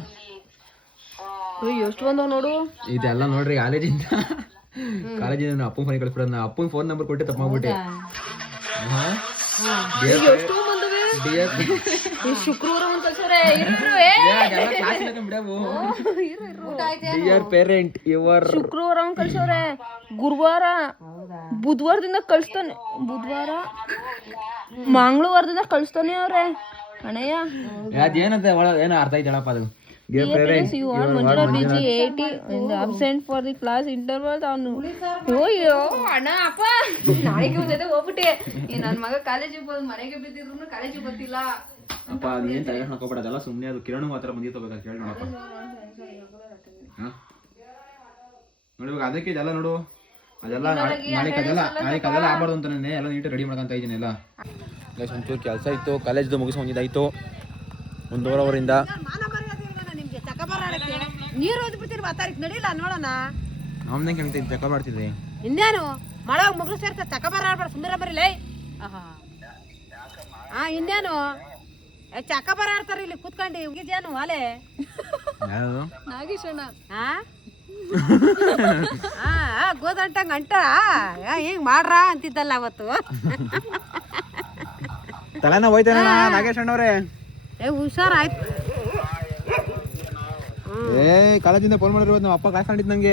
ಎಷ್ಟು ಬಂದವ್ ನೋಡು. ಇದೆಲ್ಲ ನೋಡ್ರಿ ಕಾಲೇಜಿಂದ ನಾನು ಅಪ್ಪನ ಫೋನ್ ಕಳ್ಸ್ಬಿಡೋದು. ನಾ ಅಪ್ಪನ ಫೋನ್ ನಂಬರ್ ಕೊಟ್ಟೆ ತಪ್ಪ ಮಾಡ್ಬಿಟ್ಟೆ. ಶುಕ್ರವಾರ ಒಂದ್ ಕಳ್ಸೋರೆ. ಡಿಯರ್ ಪೇರೆಂಟ್ ಯುವರ್ ಶುಕ್ರವಾರ ಒಂದ್ ಕಳ್ಸೋರೆ, ಗುರುವಾರ ಬುಧವಾರದಿಂದ ಕಳಿಸ್ತಾನೆ, ಬುಧವಾರ ಮಂಗಳವಾರದಿಂದ ಕಳಿಸ್ತಾನೆ ಅವ್ರೆ ಅಣ್ಣಯ್ಯ. ಅದೇನಂತ ಏನೋ ಅರ್ಥ ಐತಳಪ್ಪ ಅದು. You are Manjula busy 80 in the absent for the class intervals ಅವನು. ಅಯ್ಯೋ ಅಣ್ಣ ಅಪ್ಪ ನಾಳೆಗೆ ಒಂದ್ ಹೋಗ್ಬಿಟ್ಟೆ. ನನ್ನ ಮಗ ಕಾಲೇಜಿಗೆ ಬಂದು ಮನೆಗೆ ಬಿದ್ದಿದ್ರು ಕಾಲೇಜಿಗೆ ಬರ್ತಿಲ್ಲ ಅಪ್ಪ. ಅದೇನ್ ತಲೆ ಹಾಕೋಬೇಡ, ಅದೆಲ್ಲ ಸುಮ್ಮನೆ. ಅದು ಕಿರಣ್ ಮಾತ್ರ ಬಂದಿರ್ತ ಕೇಳಿ ನೋಡಪ್ಪ. ನೋಡಿ ಇವಾಗ ಅದಕ್ಕೆ ಇದೆಲ್ಲ ನೋಡು, ಅದೆಲ್ಲ ನಾಳೆ ಆಗ್ಬಾರ್ದು ಅಂತ ನಾನೇ ಎಲ್ಲ ನೀಟಾಗಿ ರೆಡಿ ಮಾಡ್ಕೊಂತ ಇದ್ದೀನಿ. ಎಲ್ಲ ಒಂಚೂರು ಕೆಲಸ ಇತ್ತು, ಕಾಲೇಜ್ದು ಮುಗಿಸ್ಕೊಂಡಿದ್ದಾಯ್ತು 1 ಅವರಿಂದ. ನೀರು ಓದ್ಬಿಡ್ತೀರಿ ಮಾತಾಡಿ ನಡಿಲ್ಲ ನೋಡೋಣ. ನಮ್ದೇ ಕೇಳ್ತೀನಿ ಚಕ್ಕ ಮಾಡ್ತಿದ್ರಿ. ಇನ್ನೇನು ಮಳೆ ಮಗಳು ಸೇರ್ತ ಚಕಬಾರ ಆಡ್ಬೇಡ, ಸುಂದರ ಬರೀಲೇ. ಇನ್ನೇನು ಚಕಬಾರ ಆಡ್ತಾರ ಇಲ್ಲಿ ಕೂತ್ಕೊಂಡು ಹೋಗಿದ್ಯಾನು ಅಲೆ ಯಾರು ನಾಗೇಶ್ ಅಣ್ಣ. ಗೋದಂಟಂಗ ಅಂಟ ಹಿಂಗ್ ಮಾಡ್ರ ಅಂತಿದ್ದಲ್ಲ ಅವತ್ತು. ತಲೆನ ಹೋಯ್ತಾನ ನಾಗೇಶ್ ಅಣ್ಣವ್ರೆ. ಹುಷಾರಾಯ್ತು. ಕಾಲೇಜಿಂದ ಫೋನ್ ಮಾಡಿರೋದು ನಮ್ಮ ಅಪ್ಪ ಕಾಯ್ಕೊಂಡಿದ್ದು ನನಗೆ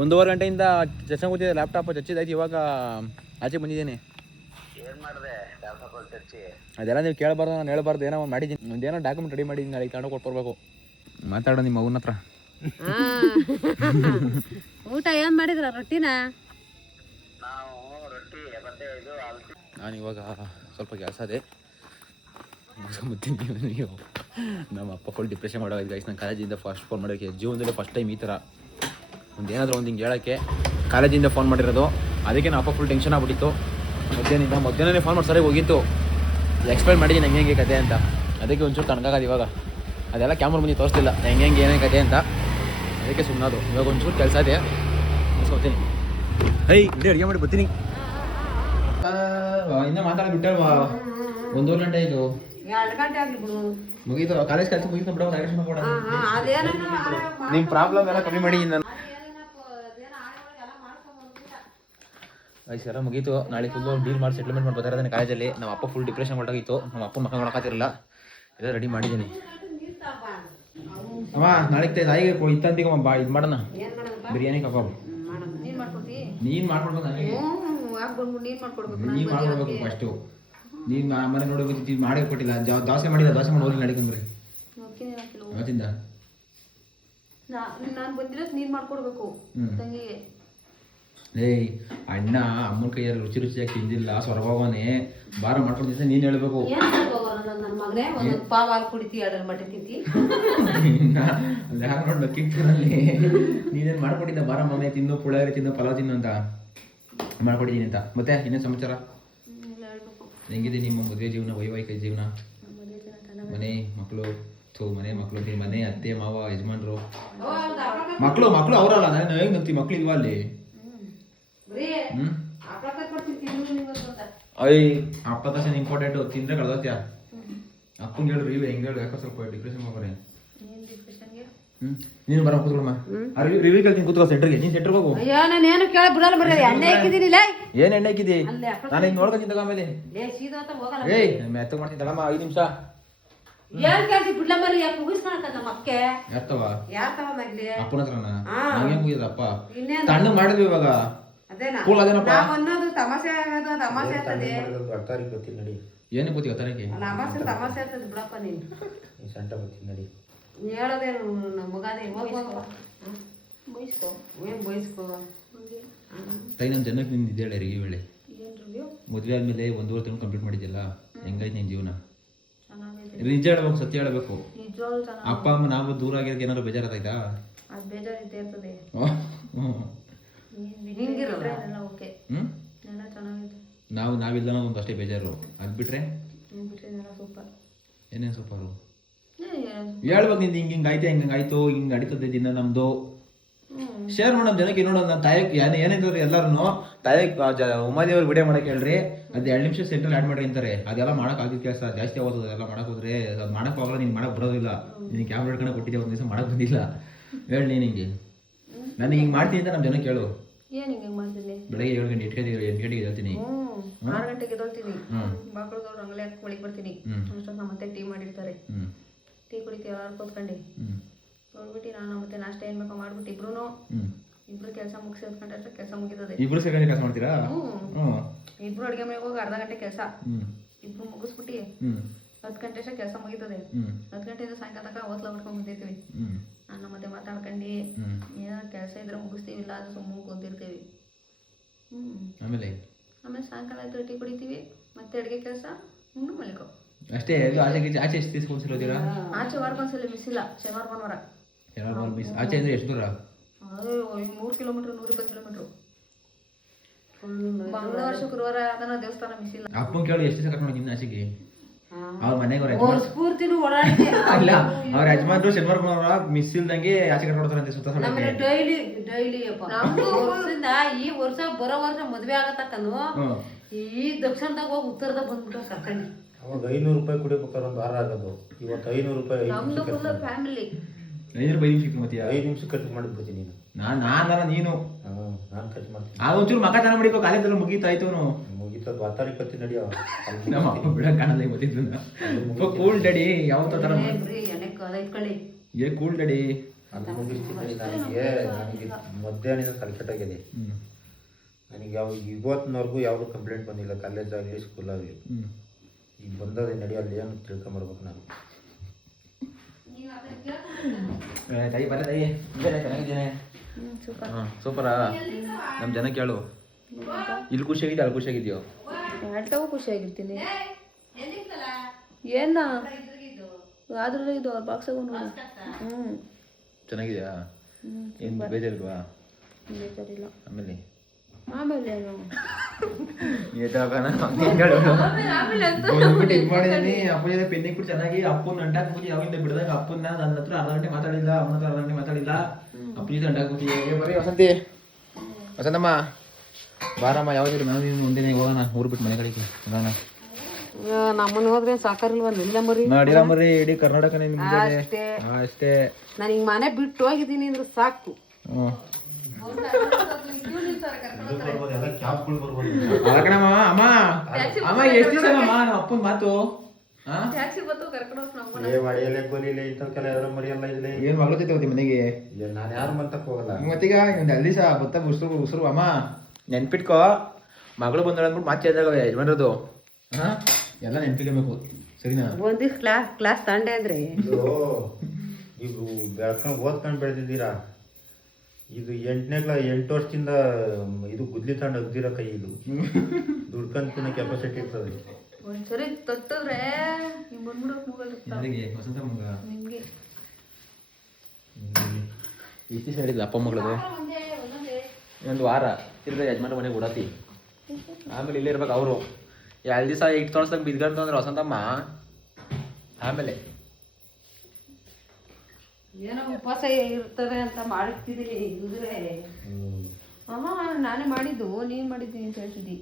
1.5 ಗಂಟೆಯಿಂದ ಚರ್ಚೆ ಕೂತಿದ್ದೆ. ಲ್ಯಾಪ್ಟಾಪ್ ಚಚ್ಚಿದಾಯ್ತು, ಇವಾಗ ಆಚೆ ಬಂದಿದ್ದೇನೆ. ಅದೆಲ್ಲ ನೀವು ಕೇಳಬಾರ್ದು, ನಾನು ಹೇಳ್ಬಾರ್ದು. ಏನೋ ಒಂದು ಮಾಡಿದ್ದೀನಿ, ಒಂದೇನೋ ಡಾಕ್ಯುಮೆಂಟ್ ರೆಡಿ ಮಾಡಿದ್ದೀನಿ, ನಾಳೆ ತಗೊಂಡು ಕೊಟ್ಬರ್ಬೇಕು. ಮಾತಾಡೋ ನಿಮ್ಮ ಮಗನ ಹತ್ರ. ಊಟ ಏನ್ ಮಾಡಿದ್ರ? ರೊಟ್ಟಿನ? ನಾನು ಇವಾಗ ಸ್ವಲ್ಪ ಕೆಲಸ ಅದೇ ನೀವು. ನಮ್ಮ ಅಪ್ಪ ಫುಲ್ ಡಿಪ್ರೆಷನ್ ಮಾಡೋದು ಗೈಸ್. ನಾನು ಕಾಲೇಜಿಂದ ಫಸ್ಟ್ ಫೋನ್ ಮಾಡೋಕ್ಕೆ ಜೀವನದಲ್ಲಿ ಫಸ್ಟ್ ಟೈಮ್ ಈ ಥರ ಏನಾದರೂ ಒಂದು ಹಿಂಗೆ ಹೇಳೋಕ್ಕೆ ಕಾಲೇಜಿಂದ ಫೋನ್ ಮಾಡಿರೋದು. ಅದಕ್ಕೆ ನಮ್ಮ ಅಪ್ಪ ಫುಲ್ ಟೆನ್ಷನ್ ಆಗ್ಬಿಟ್ಟಿತ್ತು. ಮಧ್ಯಾಹ್ನನೇ ಫೋನ್ ಮಾಡಿ ಸರಿಯಾಗಿ ಹೋಗಿತ್ತು, ಎಕ್ಸ್ಪ್ಲೈನ್ ಮಾಡಿದ್ದೀನಿ ಹೆಂಗೆ ಕತೆ ಅಂತ. ಅದಕ್ಕೆ ಒಂಚೂರು ತಣ್ಣಗಾಗೋದು ಇವಾಗ. ಅದೆಲ್ಲ ಕ್ಯಾಮ್ರಾ ಮುಂದೆ ತೋರಿಸ್ತಿಲ್ಲ ಹೆಂಗೆ ಏನೇನು ಕತೆ ಅಂತ, ಅದಕ್ಕೆ ಸುಮ್ಮನದು. ಇವಾಗ ಒಂಚೂರು ಕೆಲಸ ಇದೆ, ಮುಗಿಸ್ಕೊತೀನಿ. ಇಡೀ ಅಡುಗೆ ಮಾಡಿ ಬರ್ತೀನಿ. ಇನ್ನೂ ಮಾತಾಡೋದು ಬಿಟ್ಟಲ್ವಾ? 1.5 ಗಂಟೆ ಆಯಿತು. 2 ಗಂಟೆ ಆಗ್ಲಿ ಬಿಡು. ಮುಗೀತು ಕಾಲೇಜ್ ಕೆಲಸ ಮುಗೀತು ಬಿಡೋ. ನಿಮ್ಮ ಪ್ರಾಬ್ಲಮ್ ಎಲ್ಲ ಕಮ್ಮಿ ಮಾಡಿ ನಾನು. ಎಲ್ಲ ಮುಗೀತು. ನಾಳೆ ಫುಲ್ ಡೀಲ್ ಮಾಡಿ ಸೆಟ್ಲ್ಮೆಂಟ್ ಮಾಡಿ ಬರ್ತಾ ಇರೋದನ್ನ ಕಾಲೇಜಲ್ಲಿ. ನಮ್ಮ ಅಪ್ಪ ಫುಲ್ ಡಿಪ್ರೆಷನ್ ಹೊರಟಾಗಿತ್ತು. ನಮ್ಮ ಅಪ್ಪ ಮಕ್ಕ ನೋಡೋಕ್ಕಾತಿರಲಿಲ್ಲ, ಎಲ್ಲ ರೆಡಿ ಮಾಡಿದ್ದೀನಿ. ಅಮ್ಮ ನಾಳೆ ತಾಯಿಗೆ ಇತ್ತಂತಿಗೆ ಇದು ಮಾಡೋಣ, ಬಿರಿಯಾನಿ ಕಬಾಬ್. ನೀನು ಮಾಡ್ಕೊಡ್ಬೇಕು ನನಗೆ. ನೀನು ಮಾಡ್ಕೊಡ್ಬೇಕು ಫಸ್ಟು. ನೀನು ಮನೆ ನೋಡಿ ಮಾಡಿ ಕೊಟ್ಟಿಲ್ಲ, ದೋಸೆ ಮಾಡಿಲ್ಲ. ದೋಸೆ ಮಾಡಿ ಹೋಗಿ ನಡಿಕೊಂಡ್ರಿ. ಅವತ್ತಿಂದ ನಾನು ಬಂದಿರೋದು ನೀನ್ ಮಾಡ್ಕೊಡ್ಬೇಕು ತಂಗಿಗೆ. ಏಯ್ ಅಣ್ಣ ಅಮ್ಮನ ಕೈಯಲ್ಲಿ ರುಚಿ ರುಚಿಯಾಗಿ ತಿಂದಿಲ್ಲ ಸ್ವರ್ಭವನೇ ಬಾರ ಮಾಡ್ಕೊಂಡಿದ್ದೆ ನೀನ್ ಹೇಳ್ಬೇಕು. ನನ್ನ ಮಗನೇ ಒಂದೊಂದು ಪಾವ್ ಹಾಲು ಕುಡಿತಿ ಅದ್ರ ಮಟ್ಟ ತಿಂತಿ ಅಲ್ಲಿ ಯಾರು ನೋಡ್ ಕಿಕ್ಕಿನಲ್ಲಿ ನೀನೇನ್ ಮಾಡ್ಕೊಟ್ಟಿದ್ದ ಬಾರ ಮನೆ ತಿನ್ನು ಪುಳಿಯೋಗರೆ ತಿನ್ನು ಪಲಾವ್ ತಿನ್ನು ಅಂತ ಮಾಡ್ಕೊಟ್ಟಿದ್ದೀನಿ ಅಂತ. ಮತ್ತೆ ಇನ್ನೇನು ಸಮಾಚಾರ? ಹೆಂಗಿದೆ ನಿಮ್ಮ ಮದುವೆ ಜೀವನ, ವೈವಾಹಿಕ ಜೀವನ? ಮನೆ ಮಕ್ಕಳು ಮನೆ ಮಕ್ಕಳು ಮನೆ ಅತ್ತೆ ಮಾವ ಯಜಮಾನ್ರು ಮಕ್ಕಳು ಅವರಲ್ಲ ನಾನು ಹೆಂಗ್ ಅಂತೀವಿ ಮಕ್ಳು ಇಲ್ವಾ ಅಲ್ಲಿ? ಅಯ್ಯ ಅಪ್ಪ ತಕ್ಷಣ ಇಂಪಾರ್ಟೆಂಟ್ ತಿಂದ್ರೆ ಕಳ್ದತ್ಯಾ ಅಪ್ಪಂಗೆ ಹೇಳ್ರಿ ಇವ್ ಹೆಂಗ್ ಹೇಳು ಯಾಕೋ ಸ್ವಲ್ಪ ಡಿಪ್ರೆಷನ್ ಹೋಗ್ರೆ. ನೀನು ಬರ ಕೂತ್ಕೊಳಮ್ಮ ರಿವ್ಯೂ ಕೇಳ್ತೀನಿ ಕೂತ್ಕೋ ಸೆಂಟ್ರಿಗೆ. ನೀನ್ ಸೆಂಟ್ರಿಗೆ ಹೋಗು. ಅಯ್ಯೋ ನಾನು ಏನು ಕೇಳಿ ಬಿಡಲ್ಲ ಬರೀ ಎಣ್ಣೆ ಹಾಕಿದ್ದೀನಿಲ್ಲ. ಏನ್ ಎಣ್ಣೆ ಹಾಕಿದಿ? ನಾನು ಹಿಂಗ್ ನೋಡ್ಕೊಂತೀನಿ ತಗ ಆಮೇಲೆ. ಏಯ್ ಮೆತ್ತ ಮಾಡ್ತೀನಿ ತಗಮ್ಮ 5 ನಿಮಿಷ. ಏನ್ ಕೇಳ್ತಿ ಬಿಡ್ಲ ಬರೀ ಯಾಕೆ ಮುಗಿಸ್ಕೊಳಕ ನಮ್ಮ ಅಕ್ಕೆ ಯಾರ್ತವ ಮಗ್ಲಿ ಅಪ್ಪನ ಹತ್ರನ ನಂಗೆ ಮುಗಿದಪ್ಪ ತಣ್ಣ ಮಾಡಿದ್ವಿ ಇವಾಗ. ಅದೇನಾ ಕೂಲ್ ಅದೇನಪ್ಪ ಅನ್ನೋದು ತಮಾಷೆ ಆಗೋದು ತಮಾಷೆ ಆಗ್ತದೆ. ಏನೇ ಗೊತ್ತಿ ಗೊತ್ತಾರಕ್ಕೆ ತಮಾಷೆ ಆಗ್ತದೆ ಬಿಡಪ್ಪ ನೀನು ಸಂಟ ಬರ್ತೀನಿ ನಡಿ. ಹೇಳೋದೇನು ನಮ್ಮ ಮಗನೇ ಹೋಗ್ಬೇಕು ಬೈಸ್ಕೋ ಏನ್ ಬಯಸ್ಕೋ ತಾಯಿ ನನ್ನ ಜನಕ್ಕೆ ನಿಂದು ಇದ್ದೇಳೆ ರಿವ್ಯೂ ವೇಳೆ ಮದುವೆ ಆದ್ಮೇಲೆ 1.5 ತಿಂಗಳು ಕಂಪ್ಲೀಟ್ ಮಾಡಿದ್ಯಲ್ಲ ಹೆಂಗಾಯ್ತು ನಿನ್ ಜೀವನ? ನಿಜ ಹೇಳ್ಬೇಕು, ಸತ್ಯ ಹೇಳ್ಬೇಕು. ಅಪ್ಪ ಅಮ್ಮ ನಾವು ದೂರ ಆಗಿರೋಕೆ ಏನಾದ್ರು ಬೇಜಾರಾಯ್ತಾ? ಅದು ಬೇಜಾರು ಇದ್ದೇ ಇರ್ತದೆ. ನಾವಿಲ್ಲ ಅನ್ನೋದು ಅಷ್ಟೇ ಬೇಜಾರು. ಅದ್ ಬಿಟ್ರೆ ಸೂಪರ್. ಏನೇನು ಸೂಪರು ಹೇಳ್ಬೇಕು. ನಿಂದು ಹಿಂಗಾಯ್ತು ಹಿಂಗಾಯ್ತು ಹಿಂಗ್ ನಡೀತದೆ ದಿನ ನಮ್ದು ಶೇರ್ ಮಾಡೋಣ ಜನಕ್ಕೆ. ನೋಡೋಣ ನನ್ನ ತಾಯಿ ಏನಿದ್ರು ಎಲ್ಲರೂ ತಾಯಿ ಉಮಾದೇವ್ರ ವಿಡಿಯೋ ಮಾಡಕ್ಕೆ ಹೇಳ್ರಿ. ಅದು 2 ನಿಮಿಷ ಸೆಂಟ್ರಲ್ ಆ್ಯಡ್ ಮಾಡಿ ಅಂತಾರೆ. ಅದೆಲ್ಲ ಮಾಡಕ್ ಆಗಿದ್ದ ಕೆಲಸ ಜಾಸ್ತಿ ಆಗೋದು. ಅದೆಲ್ಲ ಮಾಡಕ್ ಹೋದ್ರೆ ಅದು ಮಾಡಕ್ ಹೋಗಲ್ಲ. ನೀನ್ ಮಾಡಕ್ ಬರೋದಿಲ್ಲ. ನೀನು ಕ್ಯಾಮ್ರಾ ಹಿಡ್ಕೊಂಡು ಕೊಟ್ಟಿದ್ದೆ 1 ದಿವಸ ಮಾಡಕ್ ಬಂದಿಲ್ಲ. ಹೇಳಿ ನೀನು ಹಿಂಗೆ ನಾನು ಹಿಂಗೆ ಮಾಡ್ತೀನಿ ಅಂತ ನಮ್ಮ ಜನ ಕೇಳು. ಏನ್ ಹಿಂಗೆ ಮಾಡ್ತೀನಿ? ಬೆಳಗ್ಗೆ 7 ಗಂಟೆ 8 ಗಂಟೆಗೆ ಹೇಳ್ತೀನಿ. 6 ಗಂಟೆಗೆ ಎದ್ದೇಳ್ತೀನಿ. ಮಕ್ಕಳು ರಂಗೋಲಿ ಹಾಕಿ ಒಳಗೆ ಬರ್ತೀನಿ. ಅಷ್ಟೊತ್ತು ನಮ್ಮ ಮತ್ತೆ ಟೀ ಮಾಡಿರ್ತಾರೆ. ಟೀ ಕುಡಿತೀವಿ ಎಲ್ಲರೂ ಕೂತ್ಕೊಂಡು ನೋಡ್ಬಿಟ್ಟು ನಾನು ಮತ್ತೆ ನಾಷ್ಟ ಏನ್ ಬೇಕೋ ಮಾಡ್ಬಿಟ್ಟು ಇಬ್ರು ಕೆಲಸ ಮುಗಿಸಿ ಹೊತ್ಕೊಂಡ್ರೆ ಕೆಲಸ ಮುಗಿತದೆ. ಇಬ್ರು ಸೇರ್ಕೊಂಡು ಕೆಲಸ ಮಾಡ್ತೀರಾ? ಇಬ್ರು ಅಡುಗೆ ಮನೆಗೆ ಹೋಗಿ ಅರ್ಧ ಗಂಟೆ ಕೆಲಸ ಇಬ್ರು ಮುಗಿಸ್ಬಿಟ್ಟು 10 ಗಂಟೆ ಅಷ್ಟೇ ಕೆಲಸ ಮುಗಿತದೆ. 10 ಗಂಟೆಯಿಂದ ಸಾಯಂಕಾಲ ತನಕ ಓದ್ಲ ಮಾಡ್ಕೊಂಡು ಬಂದಿರ್ತೀವಿ. ನಾನು ಮತ್ತೆ ಮಾತಾಡ್ಕೊಂಡು ಏನೋ ಕೆಲಸ ಇದ್ರೆ ಮುಗಿಸ್ತೀವಿ, ಇಲ್ಲ ಅದು ಸುಮ್ಮನೆ ಕೂತಿರ್ತೀವಿ. ಆಮೇಲೆ ಸಾಯಂಕಾಲ ಆಯ್ತು ಟೀ ಕುಡಿತೀವಿ, ಮತ್ತೆ ಅಡುಗೆ ಕೆಲಸ ಉಂಡು ಮಲ್ಕೋ ಅಷ್ಟೇ. ಆಚೆ ಎಷ್ಟು ದಿವಸ ಆಚೆ ವಾರಕ್ಕೊಂದ್ಸಲಿ ಮಿಸ್ ಇಲ್ಲ. ಶನಿವಾರ ಭಾನುವಾರ ಆಚೆ ಅಂದ್ರೆ ಎಷ್ಟು ದೂರ? 100 ಕಿಲೋಮೀಟರ್ 120 ಕಿಲೋಮೀಟರ್. ಮಂಗಳವಾರ ಶುಕ್ರವಾರ ಅದನ್ನ ದೇವಸ್ಥಾನ ಮಿಸ್ ಇಲ್ಲ. ಅಪ್ಪನ್ ಕೇಳಿ ಎಷ್ಟು ದಿವಸ ಕರ್ಕೊಂಡು ನಿನ್ನ ಆಚೆಗೆ? ಅವ್ರ ಮನೆಗೆ ಅಲ್ಲ ಅವ್ರ ಯಜಮಾನ್ರು ಶನಿವಾರ ಭಾನುವಾರ ಮಿಸ್ ಇಲ್ದಂಗೆ ಆಚೆ ಕರ್ಕೊಂಡ್ತಾರಂತೆ ಸುತ್ತ ಡೈಲಿ ಈ ವರ್ಷ ಬರೋ ವರ್ಷ ಮದ್ವೆ ಆಗತ್ತಕ್ಕನು ಈ ದಕ್ಷಿಣದಾಗ ಹೋಗಿ ಉತ್ತರದಾಗ ಬಂದ್ಬಿಟ್ಟು ಕರ್ಕೊಂಡು ಅವಾಗ 500 ರೂಪಾಯಿ ಕುಡಿಬೇಕಾದ್ರೆ ಒಂದು ವಾರ ಆಗೋದು. ಇವತ್ತು 500 ರೂಪಾಯಿ ಫ್ಯಾಮಿಲಿ 5 ರೂಪಾಯಿ ಸಿಕ್ತು. ಮತ್ತೆ 5 ನಿಮಿಷ ಖರ್ಚು ಮಾಡಿಬಿಡ್ತೀನಿ ನೀನು. ನಾನು ನೀನು ನಾನು ಖರ್ಚು ಮಾಡ್ತೀನಿ. ಆ ಒಂಚೂರು ಮಕ ತನ ಮಾಡಿಕೋ ಕಾಲೇಜಲ್ಲ ಮುಗೀತಾಯ್ತು. ಮುಗೀತದ ವಾತಾರಿ ಕತ್ತಿ ನಡಿಯೋ ನಮ್ಮ ಅಪ್ಪ ಬಿಡ ಕಾಣಲ್ಲ ಗೊತ್ತಿದ್ದು ಕೂಲ್ ಡ್ಯಾಡಿ ಯಾವತ್ತ ತರ ಏ ಕೂಲ್ ಡ್ಯಾಡಿ ಅದು ಮುಗಿಸ್ತೀನಿ. ನನಗೆ ಮಧ್ಯಾಹ್ನದಿಂದ ತಲೆಕೆಟ್ಟಾಗಿದೆ. ನನಗೆ ಇವತ್ತಿನವರೆಗೂ ಯಾವುದು ಕಂಪ್ಲೇಂಟ್ ಬಂದಿಲ್ಲ, ಕಾಲೇಜ್ ಆಗಲಿ ಸ್ಕೂಲ್ ಆಗಲಿ. ಈಗ ಬಂದದ ನಡೆಯಲ್ಲಿ ಏನು ತಿಳ್ಕೊಂಬರ್ಬೇಕು ನಾನು. ತಾಯಿ ಬರ ತಾಯಿ ಚೆನ್ನಾಗಿದ್ದೇನೆ. ಸೂಪರಾ? ನಮ್ಮ ಜನ ಕೇಳು. ಇಲ್ಲಿ ಖುಷಿಯಾಗಿದ್ಯಾ ಅಲ್ಲಿ ಖುಷಿಯಾಗಿದ್ಯೋ? ಹೇಳ್ತಾವು ಖುಷಿಯಾಗಿರ್ತೀನಿ. ಏನ ಆದ್ರೂ ಇದು ಅವ್ರ ಬಾಕ್ಸಾಗ ಚೆನ್ನಾಗಿದ್ಯಾ? ಏನು ಬೇಜಾರಿಲ್ವಾ? ಬೇಜಾರಿಲ್ಲ. ಆಮೇಲೆ ಏನು ಮಾಡಿದೀನಿ. ಅಪ್ಪನ ಜೊತೆ ಪೆನ್ನಿಂಗ್ ಕೂಡ ಚೆನ್ನಾಗಿ ಅಪ್ಪನ ಅಂಟಾಕ್ ಮುಗಿ ಯಾವಿಂದ ಬಿಡದಾಗ ಅಪ್ಪನ ನನ್ನ ಹತ್ರ ಅರ್ಧ ಗಂಟೆ ಮಾತಾಡಿಲ್ಲ, ಅವನ ಹತ್ರ ಅರ್ಧ ಗಂಟೆ ಮಾತಾಡಿಲ್ಲ. ಅಪ್ಪನ ಜೊತೆ ಅಂಟಾಕ್ ಮುಗಿ ಬರೀ ವಸಂತಿ ವಸಂತಮ್ಮ ಬಾರಮ್ಮ ಯಾವ್ದು ನಾವು ಮುಂದಿನ ಹೋಗೋಣ. ಊರು ಬಿಟ್ಟು ಮನೆ ಕಡೆಗೆ ಹೋಗೋಣ. ನಮ್ಮನ್ನ ಹೋದ್ರೆ ಸಾಕಾರಿಲ್ವ ನಿಲ್ಲ ಮರಿ ನಡಿರ ಮರಿ ಇಡೀ ಕರ್ನಾಟಕ ಅಷ್ಟೇ. ನಾನು ಹಿಂಗ್ ಮನೆ ಬಿಟ್ಟು ಹೋಗಿದ್ದೀನಿ ಅಂದ್ರೆ ಸಾಕು. ಅಮ್ಮ ಎಷ್ಟು ದಿವಸ ಅಪ್ಪನ ಮಾತು ಏನ್ ಮಗಳತೈತೆ ಮನೆಗೆ. ನಾನು ಯಾರು ಮಂತಕ್ ಹೋಗಲ್ಲ. ಮತ್ತೀಗ ಒಂದ್ 2 ದಿವಸ ಬತ್ತ ಉಸಿರು ಅಮ್ಮ ನೆನ್ಪಿಟ್ಕೋ. ಮಗಳು ಬಂದಳ ಅಂದ್ಬಿಟ್ಟು ಮಾತು ಚೇಂಜ್ ಆಗ ಯಜಮಾನ್ರದು. ಎಲ್ಲ ನೆನ್ಪಿಡ್ಬೇಕು ಸರಿನಾ? ಒಂದಿವ್ಸ ಕ್ಲಾಸ್ ತಂಡೆ ಅಂದ್ರೆ ನೀವು ಬೆಳ್ಕೊಂಡು ಓದ್ಕೊಂಡು ಬೆಳೆದಿದ್ದೀರಾ. ಇದು 8 ವರ್ಷದಿಂದ ಇದು ಗುದ್ಲಿ ತಗೊಂಡು ಅಗ್ದಿರೋ ಕೈ ಇದು ದುಡ್ಕೊಂಡ್ ತಿನ್ನೋ ಕೆಪಾಸಿಟಿ ಇರ್ತದೆ. ಒಂದ್ಸರಿ ತಟ್ಟಿದ್ರೆ ಹಿಂಗ್ ಬಂದ್ಬಿಡೋಕ್ ಮೊಬೈಲ್ ಯಾರಿಗೆ ವಸಂತ ಮಗ ನಿಮ್ಗೆ ಇಷ್ಟು ಹೇಳಿದ ಅಪ್ಪ ಮಗಳದು ಇನ್ನೊಂದು ವಾರ ತಿರ್ಗ ಯಜಮಾನ ಮನೆಗೆ ಉಡತಿ ಆಮೇಲೆ ಇಲ್ಲೇ ಇರ್ಬೇಕು ಅವರು 2 ದಿವಸ ಇಟ್ಟು ತೋರ್ಸ್ದಾಗ ಬಿದ್ಗಂತ ಅಂದ್ರೆ ವಸಂತಮ್ಮ ಆಮೇಲೆ ಏನೋ ಉಪವಾಸ ಇರ್ತದೆ ಅಂತ ಮಾಡ್ತಿದ್ದೀರಿ ಇದ್ರೆ ಅಮ್ಮ ನಾನೇ ಮಾಡಿದ್ದು ನೀನ್ ಮಾಡಿದ್ದೀನಿ ಅಂತ ಹೇಳ್ತಿದ್ದಿ.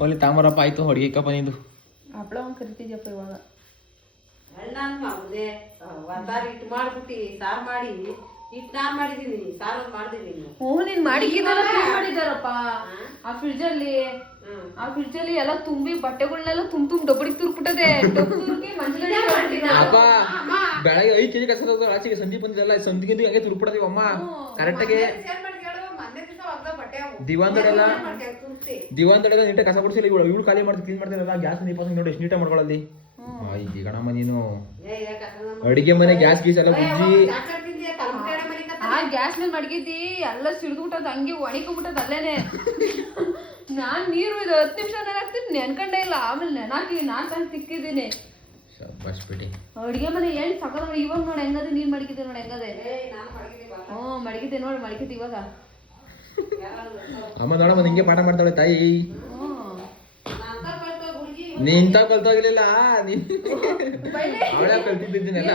ಓನ್ಲಿ ತಾಮರಪ್ಪ ಆಯ್ತು ಹೊಡಿಗೆಕ್ಕಪ್ಪ ನಿಂದು ಹಪ್ಳ ಒಂದ್ ಕರಿತಿದ್ಯಪ್ಪ ಇವಾಗ. ನಾನು ಮಾಡಿದೆ ಒಂದಾರು ಇಟ್ಟು ಮಾಡ್ಬಿಟ್ಟು ಸಾರು ಮಾಡಿ ಇಟ್ಟು ನಾನು ಮಾಡಿದ್ದೀನಿ ಸಾರು ಮಾಡಿದ್ದೀನಿ. ನೀನ್ ಮಾಡಿದ್ದಾರಪ್ಪ ಆ ಫ್ರಿಡ್ಜ್ ಅಲ್ಲಿ ಎಲ್ಲ ತುಂಬಿ ಬಟ್ಟೆಗಳನ್ನೆಲ್ಲ ತುಂಬ ಡಬ್ಬಡಿಗೆ ತುರ್ಬಿಟ್ಟದೆ. ಅಪ್ಪ ಬೆಳಗ್ಗೆ 5 ಕೆಜಿ ಕಸ ಆಚೆಗೆ ಸಂಜೆ ಬಂದಿದ್ದಲ್ಲ ಸಂದಿಗಿಂದು ಹಂಗೆ ತುರ್ಬಿಡದೀವಿ ಅಮ್ಮ ಕರೆಕ್ಟಾಗಿ. ದಿವಾಂದಡೆಲ್ಲ ನೀಟಾಗಿ ಕಸ ಬಿಡಿಸಿಲ್ಲ ಇವಳು ಖಾಲಿ ಮಾಡ್ತೀವಿ ಕ್ಲೀನ್ ಮಾಡ್ತೀರಲ್ಲ ಗ್ಯಾಸ್ ನೀಪಾಸ ನೋಡಿ ಎಷ್ಟು ನೀಟಾಗಿ ಮಾಡ್ಕೊಳ್ಳಲ್ಲಿ. ಈ ಗಣಮ್ಮ ನೀನು ಅಡಿಗೆ ಮನೆ ಗ್ಯಾಸ್ ಗೀಸ್ ಎಲ್ಲ ಬುಜ್ಜಿ ಆ ಗ್ಯಾಸ್ ಮೇಲೆ ಮಡಗಿದ್ದಿ ಎಲ್ಲ ಸಿಡ್ದುಬಿಟ್ಟದ ಹಂಗೆ ಒಣಕೊಂಡ್ಬಿಟ್ಟದ ಅಲ್ಲೇನೆ. ನಾನ್ ನೀರು 10 ನಿಮಿಷ ನೆನಾಕ್ತೀನಿ ನೆನ್ಕೊಂಡೇ ಇಲ್ಲ. ಆಮೇಲೆ ನೆನಾಕಿ ನಾನ್ ತಂದು ತಿಕ್ಕಿದ್ದೀನಿ. ಅಡಿಗೆ ಮನೆ ಏನ್ ಸಕಲ ಇವಾಗ ನೋಡಿ ಹೆಂಗದೆ ನೀನ್ ಮಡಗಿದ್ದೆ ನೋಡಿ ಹೆಂಗದೆ. ಮಡಗಿದ್ದೆ ನೋಡಿ ಮಡಗಿದ್ದೆ ಇವಾಗ. ಅಮ್ಮ ನೋಡಮ್ಮ ನಿಂಗೆ ಪಾಠ ಮಾಡ್ತಾಳೆ ತಾಯಿ. ನೀಂತ ಕಲ್ತೋಗಿರ್ಲಿಲ್ಲ ಅವಳ ಕಲ್ತಿದ್ದೀನೆಲ್ಲ.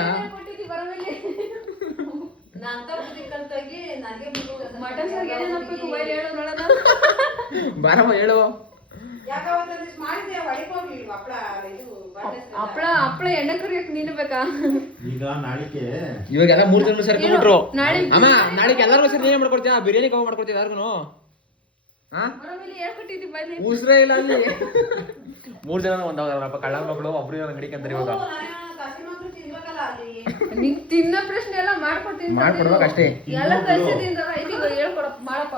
ಬಾರಮ್ಮ ಹೇಳು. ಹಪ್ಳ ಎಣ್ಣೆ ಕರಿಯಕ್ ನೀನು ಬೇಕಾ? ಈಗ ನಾಳಿಕೆ ಇವಾಗೆಲ್ಲ 3 ಜನ ಸೇರ್ಕೊಂಡ್ಬಿಟ್ರು. ಅಮ್ಮ ನಾಳೆಗೆ ಎಲ್ಲರಿಗೂ ಸೇರಿ ನೀನೇ ಮಾಡ್ಕೊಡ್ತೀಯ ಬಿರಿಯಾನಿ ಕವ ಮಾಡ್ಕೊಡ್ತೀಯ ಎಲ್ಲಾರ್ಗು. ಉಸ್ರೇ ಇಲ್ಲ ಅಲ್ಲಿ 3 ಜನ ಒಂದಪ್ಪ ಕಳ್ಳ ಮಕ್ಕಳು ಒಬ್ರು ಅಂಗಡಿಗೆ ಅಂತಾರೆ ಇವಾಗ. ನಿಂಗ್ ತಿನ್ನೋ ಪ್ರಶ್ನೆ ಎಲ್ಲ ಮಾಡ್ಕೊಡ್ತೀನಿ ಮಾಡ್ಕೊಡ್ಬೇಕು ಅಷ್ಟೇ. ಎಲ್ಲ ಹೇಳ್ಕೊಡಪ್ಪ ಮಾಡಪ್ಪ.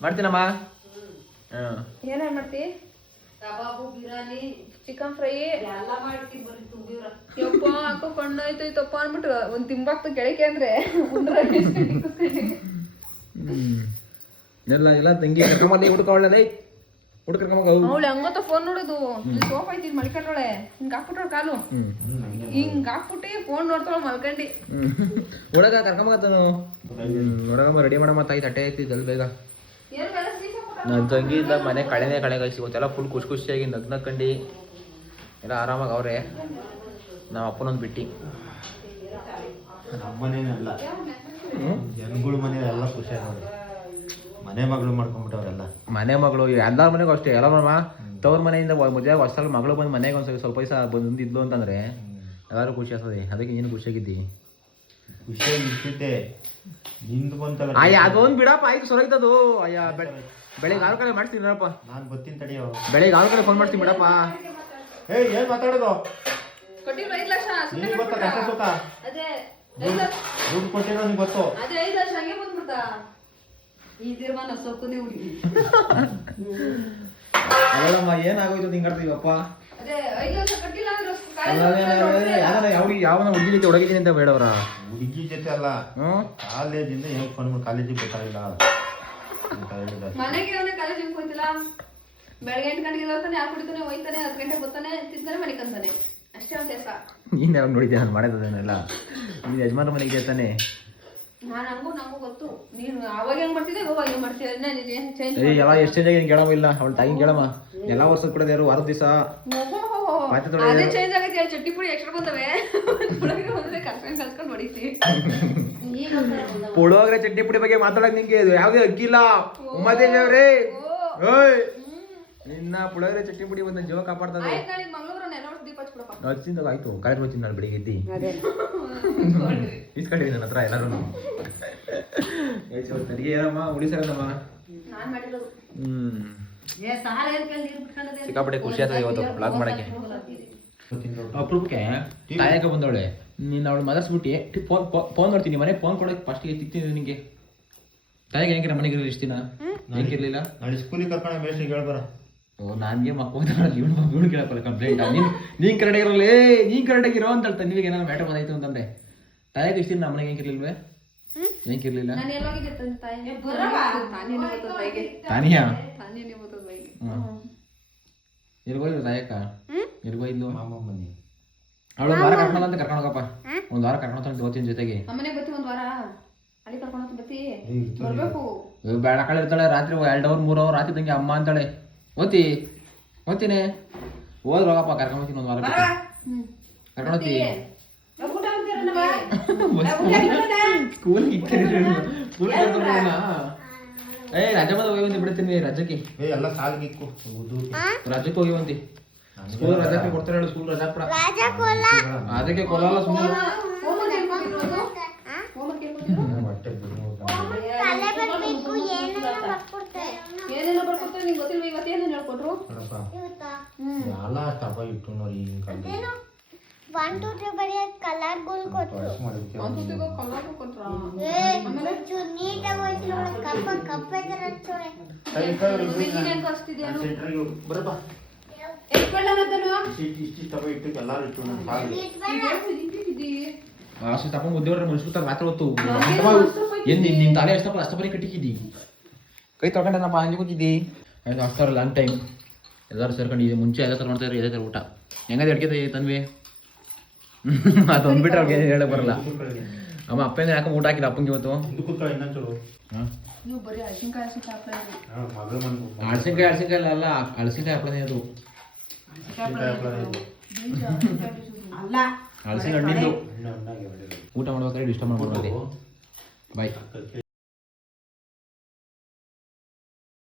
ಮಾಡ್ತೀನಮ್ಮ. ಏನೇನ್ ಮಾಡ್ತಿ? ಕಬಾಬು ಬಿರಿಯಾನಿ ಚಿಕನ್ ಫ್ರೈ ಎಲ್ಲ ಮಾಡ್ತೀವಿ ಬರೀ ತುಂಬಿವ್ರ. ಯಪ್ಪ ಹಾಕೋ ಕಣ್ಣಾಯ್ತೈತಪ್ಪ ಅಂದ್ಬಿಟ್ಟು ಒಂದ್ ತಿಂಬಾಕ್ತು ಕೆಳಕ್ಕೆ ಅಂದ್ರೆ ಎಲ್ಲ ತಂಗಿ ಕರ್ಕೊಂಬಂದಿ ಹುಡ್ಕೊಳ್ಳೆ ಹುಡ್ಕರ್ಕೊಂಬ. ಅವಳು ಹಂಗತ್ತ ಫೋನ್ ನೋಡೋದು ಸೋಫಾ ಐತಿ ಮಲ್ಕೊಂಡೋಳೆ ಹಿಂಗ್ ಹಾಕ್ಬಿಟ್ಟವಳು ಕಾಲು ಹಿಂಗ್ ಹಾಕ್ಬಿಟ್ಟು ಫೋನ್ ನೋಡ್ತಾಳ ಮಲ್ಕಂಡಿ. ಹುಡುಗ ಕರ್ಕೊಂಬತ್ತನು ನೋಡಮ್ಮ ರೆಡಿ ಮಾಡಮ್ಮ ತಾಯಿ ತಟ್ಟೆ ಐತಿ ಜಲ್ ಬೇಗ. ನನ್ನ ತಂಗಿಯಿಂದ ಮನೆ ಕಳೆನೇ ಕಳೆಗಾಯ್ಸಿ ಇವತ್ತೆಲ್ಲ ಫುಲ್ ಖುಷಿಯಾಗಿ ನಗ್ನಕ್ಕಂಡು ಎಲ್ಲ ಆರಾಮಾಗಿ ಅವ್ರೆ. ನಮ್ಮ ಅಪ್ಪನೊಂದು ಬಿಟ್ಟು ನಮ್ಮನೇನಲ್ಲ ಜನಗಳ ಮನೆ ಎಲ್ಲ ಖುಷಿ ಆಗೋದು. ಮನೆ ಮಗಳು ಮಾಡ್ಕೊಂಡ್ಬಿಟ್ಟವ್ರೆಲ್ಲ. ಮನೆ ಮಗಳು ಎಲ್ಲರ ಮನೆಗೂ ಅಷ್ಟೇ. ಎಲ್ಲ ತವ್ರ ಮನೆಯಿಂದ ಮದುವೆ ವರ್ಷದಲ್ಲಿ ಮಗಳು ಬಂದು ಮನೆಗೆ ಒಂದು ಸ್ವಲ್ಪ ದಿವಸ ಬಂದಿದ್ಲು ಅಂತಂದ್ರೆ ಎಲ್ಲರೂ ಖುಷಿ ಆಗ್ತದೆ. ಅದಕ್ಕೆ ನೀನು ಖುಷಿಯಾಗಿದ್ದಿ. ಖುಷಿಯಾಗಿ ಇರ್ತಿದ್ದೆ ನಿಂದು ಬಂತಲ್ಲ. ಅದೊಂದು ಬಿಡಪ್ಪ ಆಯ್ತು ಸೊರೈತದು. ಬೆಳಿಗ್ಗೆ 6 ಕಡೆ ಮಾಡ್ತೀನಿ ನೋಡಪ್ಪ. ನಾನು ಬರ್ತೀನಿ ತಡಿಯೋ. ಬೆಳಿಗ್ಗೆ 6 ಕಡೆ ಫೋನ್ ಮಾಡ್ತೀನಿ ಬಿಡಪ್ಪ. ಏನ್ ಮಾತಾಡೋದು ಕೊಟ್ಟಿಲ್ಲ 5 ಲಕ್ಷ ನಿಂಗೆ ಗೊತ್ತಾ ಕಷ್ಟ ಸುಖ ದುಡ್ಡು ಕೊಟ್ಟಿರೋ ನಿಂಗೆ ಗೊತ್ತು. ಅದೇ 5 ಲಕ್ಷ ಹಂಗೆ ಬಂದ್ಬಿಡ್ತಾ ಈ ತೀರ್ಮಾನ ಸೊಕ್ಕನೆ ಹುಡುಗಿ. ಅಲ್ಲಮ್ಮ ಏನಾಗೋಯ್ತು ನಿಂಗಾಡ್ತೀವಪ್ಪ. ಅದೇ 5 ಲಕ್ಷ ಕಟ್ಟಿಲ್ಲ ಅಂದ್ರೆ ಯಾವನ ಹುಡುಗಿ ಜೊತೆ ಹೊಡಗಿದ್ದೀನಿ ಅಂತ ಬೇಡವ್ರ. ಹುಡುಗಿ ಜೊತೆ ಅಲ್ಲ ಕಾಲೇಜಿಂದ ಹೆಂಗ್ ಫೋನ್ ಮಾಡಿ ಕಾಲೇಜಿಗೆ ಗೊತ್ತಾಗಿಲ್ಲ. ಮನೆಗೆ ಅವನೇ ಕಾಲೇಜಿಗೆ ಹೋಯ್ತಿಲ್ಲ. ಬೆಳಗ್ಗೆ 8 ಗಂಟೆಗೆ ಬರ್ತಾನೆ ಹಾಲು ಕುಡಿತಾನೆ ಹೋಯ್ತಾನೆ 10 ಗಂಟೆಗೆ ಬರ್ತಾನೆ ತಿಂತಾನೆ ಮನೆಗೆ ಅಂತಾನೆ ಅಷ್ಟೇ ಅವ್ನ ಕೆಲಸ. ನೀನ್ ಯಾವಾಗ ನೋಡಿದ್ದೆ ನಾನು ಮಾಡೋದನ್ನೆಲ್ಲ? ನೀನ್ ಯಜಮಾನ ಮನೆಗೆ ಇರ್ತಾನೆ. ನಾನು ನಂಗೂ ಗೊತ್ತು ನೀನು ಅವಾಗ ಹೆಂಗ್ ಮಾಡ್ತಿದ್ದೆ ಅವಾಗ ಹೆಂಗ್ ಮಾಡ್ತೀಯ. ಎಲ್ಲ ಎಷ್ಟು ಚೇಂಜ್ ಆಗಿ ಕೇಳಮ್ಮ. ಇಲ್ಲ ಅವಳ ತಾಯಿ ಕೇಳಮ್ಮ. ಎಲ್ಲ ವರ್ಷದ ಕೂಡ ಯಾರು ವಾರದ ದಿವಸ ಅದೇ ಚೇಂಜ್ ಆಗೈತೆ. ಚಟ್ನಿ ಪುಡಿ ಎಕ್ಸ್ಟ್ರಾ ಬಂದವೆ ಕಲ್ಸ್ಕೊಂಡು ಹೊಡಿಸಿ. ಪುಳೋಗ್ರೆ ಚಟ್ನಿ ಪುಡಿ ಬಗ್ಗೆ ಮಾತಾಡಕ್ ನಿಂಗೆ ಯಾವ್ದೇ ಅಕ್ಕಿಲ್ಲ ಉಮಾದೇವಿ ಅವ್ರೆ. ನಿನ್ನ ಪುಳೋಗ್ರೆ ಚಟ್ನಿ ಪುಡಿ ಬಂದ ಜೀವ ಕಾಪಾಡ್ತದೆ. ಹಚ್ಚಿಂದ ಆಯ್ತು ಕಾಲೇಜ್ ಹೋಗ್ತೀನಿ ನಾನು ಬೆಳಿಗ್ಗೆ ಎದ್ದಿ ಇಸ್ಕೊಂಡಿದ್ದೀನಿ ನನ್ನ ಹತ್ರ ಎಲ್ಲರೂ. ಅಡಿಗೆ ಏನಮ್ಮ ಉಳಿಸಲ್ಲಮ್ಮ. ಸಿಕ್ಕಾಪಟ್ಟೆ ಖುಷಿ ಆಗ್ತದೆ ಇವತ್ತು ಬ್ಲಾಗ್ ಮಾಡಕ್ಕೆ. ಅಪ್ರೂಪಕ್ಕೆ ತಾಯಕ ಬಂದವಳೆ ನೀನು ಅವಳು ಮದರ್ಸ್ಬಿಟ್ಟು ಫೋನ್ ಮಾಡ್ತೀನಿ ಮನೆಗೆ ಫೋನ್ ಕೊಡಕ್ಕೆ ಫಸ್ಟಿಗೆ ತಿಕ್ತೀನಿ ನಿಂಗೆ. ತಾಯಿಗೆ ಹೆಂಗೆ ನಮ್ಮ ಮನೆಗೆ ಇಷ್ಟು ದಿನ ಹೆಂಗಿರ್ಲಿಲ್ಲ. ನಾಳೆ ಸ್ಕೂಲಿಗೆ ಕರ್ಕೊಂಡು ಮೇಸ್ಟ್ರಿಗೆ ಹೇಳ್ಬಾರ. ಓ ನನಗೆ ಮಕ್ಕಳು ಇವಳು ಕೇಳಕ್ಕಲ್ಲ ಕಂಪ್ಲೇಂಟ್. ನೀನ್ ಕರೆಕ್ಟಾಗಿ ಇರೋಲ್ಲ ನೀನ್ ಕರೆಕ್ಟಾಗಿ ಇರೋ ಅಂತ ಹೇಳ್ತಾನೆ. ನಿಮಗೆ ಏನಾದ್ರು ಮ್ಯಾಟರ್ ಬಂದಾಯ್ತು ಅಂತಂದ್ರೆ ತಾಯಿಗೆ ಇಷ್ಟ ನಮ್ಮನೆಗೆ ಹೆಂಗಿರ್ಲಿಲ್ವೇ ಹೆಂಗಿರ್ಲಿಲ್ಲ ನಾನು ಎಲ್ಲೋಗಿದ್ದೆ ತಾಯಿ ತಾನಿಯಾ ತಾನೇನೆ ಬರ್ತದ ಬೈಗೆ ಎಲ್ಗೋಯ್ಲು ತಾಯಕ್ಕ ಎಲ್ಗೋಯ್ಲು ಮಾಮ ಬನ್ನಿ ಅವಳು ಒಂದು ವಾರ ಕರ್ಕೊಂಡು ಅಂತ ಕರ್ಕೊಂಡು ಹೋಗಪ್ಪ ಒಂದು ವಾರ ಕರ್ಕೊಂಡು ಹೋಗ್ತೀನಿ ಜೊತೆಗೆ ನಮ್ಮನೆಗೆ ಬರ್ತೀವಿ ಒಂದ್ ವಾರ ಅಲ್ಲಿ ಕರ್ಕೊಂಡು ಹೋಗ್ತೀನಿ ಬತ್ತಿ ಬರ್ಬೇಕು ಬೇಡ ಕಳೆ ಇರ್ತಾಳೆ ರಾತ್ರಿ 2 ಅವರ್ 3 ಅವರ್ ರಾತ್ರಿ ತಂಗಿ ಅಮ್ಮ ಅಂತಾಳೆ ಓದ್ತೀನಿ ಹೋದ್ರೆ ಹೋಗಪ್ಪ ಕರ್ಕೊಂಡು ಹೋಗ್ತೀನಿ ಒಂದು ವಾರ ಕರ್ಕೊಂಡು ಹೋಗ್ತೀನಿ ಸ್ಕೂಲ್ ಏ ರಜೆ ಬಂದ ಹೋಗಿ ಬಿಡ್ತೀನಿ ರಜಕ್ಕೆ ಎಲ್ಲ ಸಾಲ್ಗಿಕ್ಕು ಉದ್ದು ರಜಕ್ಕೆ ಹೋಗಿವಂತಿ ಸ್ಕೂಲ್ ರಜಕ್ಕೆ ಕೊಡ್ತಾರೆ ಹೇಳು ಸ್ಕೂಲ್ ರಜಾ ಕೂಡ ಅದಕ್ಕೆ ಕೊಲ್ಲಲ್ಲ ಸುಮ್ಮನೆ ಹೊಟ್ಟೆ ಏನೇನೋ ಬರ್ಕೊಡ್ತಾರೆ ನಿಂಗೆ ಗೊತ್ತಿಲ್ವ ಇವತ್ತೇನು ಹೇಳ್ಕೊಟ್ರು ಎಲ್ಲ ಟಪ ಇಟ್ಟು ನೋಡಿ ಕಲರ್ಗಳು ಕೊಟ್ರು ಕಲ್ಲರ್ಗೂ ಕೊಟ್ರ ಬರಪ್ಪ ಇಷ್ಟು ಟಪ ಇಟ್ಟು ಎಲ್ಲಾರು ಇಟ್ಟು ನನ್ನ ಸಾಲ್ಗೆ ಅಷ್ಟು ತಪ್ಪ ಮುದ್ದೆ ಮುನ್ಸ್ಬಿಡ್ತಾರೆ ರಾತ್ರಿ ಹೊತ್ತು ಏನ್ ನಿಮ್ ತಾಲೆ ಅಷ್ಟಪ್ಪ ಅಷ್ಟಪರಿ ಕಟ್ಟಿಕ್ಕಿದ್ದಿ ಕೈ ತೊಗೊಂಡೇನಪ್ಪ ಹಂಗೆ ಕೂತಿದ್ದಿ ಆಯ್ತು ಅಷ್ಟಾರ ಲಾಂಗ್ ಟೈಮ್ ಎಲ್ಲರೂ ಸೇರ್ಕೊಂಡಿದ್ದೆ ಮುಂಚೆ ಎಲ್ಲ ಥರ ಮಾಡ್ತಾ ಇದ್ರೆ ಇದೇ ಥರ ಊಟ ಹೆಂಗದೆ ಅಡ್ಗೆ ತನ್ವಿ ಅದು ಅಂದ್ಬಿಟ್ರೆ ಅವ್ರಿಗೆ ಹೇಳಕ್ ಬರಲ್ಲ ಅಮ್ಮ ಅಪ್ಪನ ಯಾಕೆ ಊಟ ಹಾಕಿಲ್ಲ ಅಪ್ಪಂಗೆ ಇವತ್ತು ಇನ್ನೊಂಚೂರು ನೀವು ಬರೀ ಹಸಿನ್ಕಾಯಿ ಹಾಕ್ತಾ ಮಗಳು ಮನ್ಗು ಅಳಸಿನ್ಕಾಯಿ ಅಲ್ಲ ಅಳಸಿನ್ಕಾಯಿ ಹಪ್ಪಳನೇ ಅದು ಅಲ್ಲ ಹಳಸಿನ ಹಣ್ಣಿಂದು ಹಣ್ಣಾಗಿ ಊಟ ಮಾಡ್ಬೇಕಾದ್ರೆ ಡಿಸ್ಟರ್ಬ್ ಮಾಡ್ಬೋದು ಬಾಯ್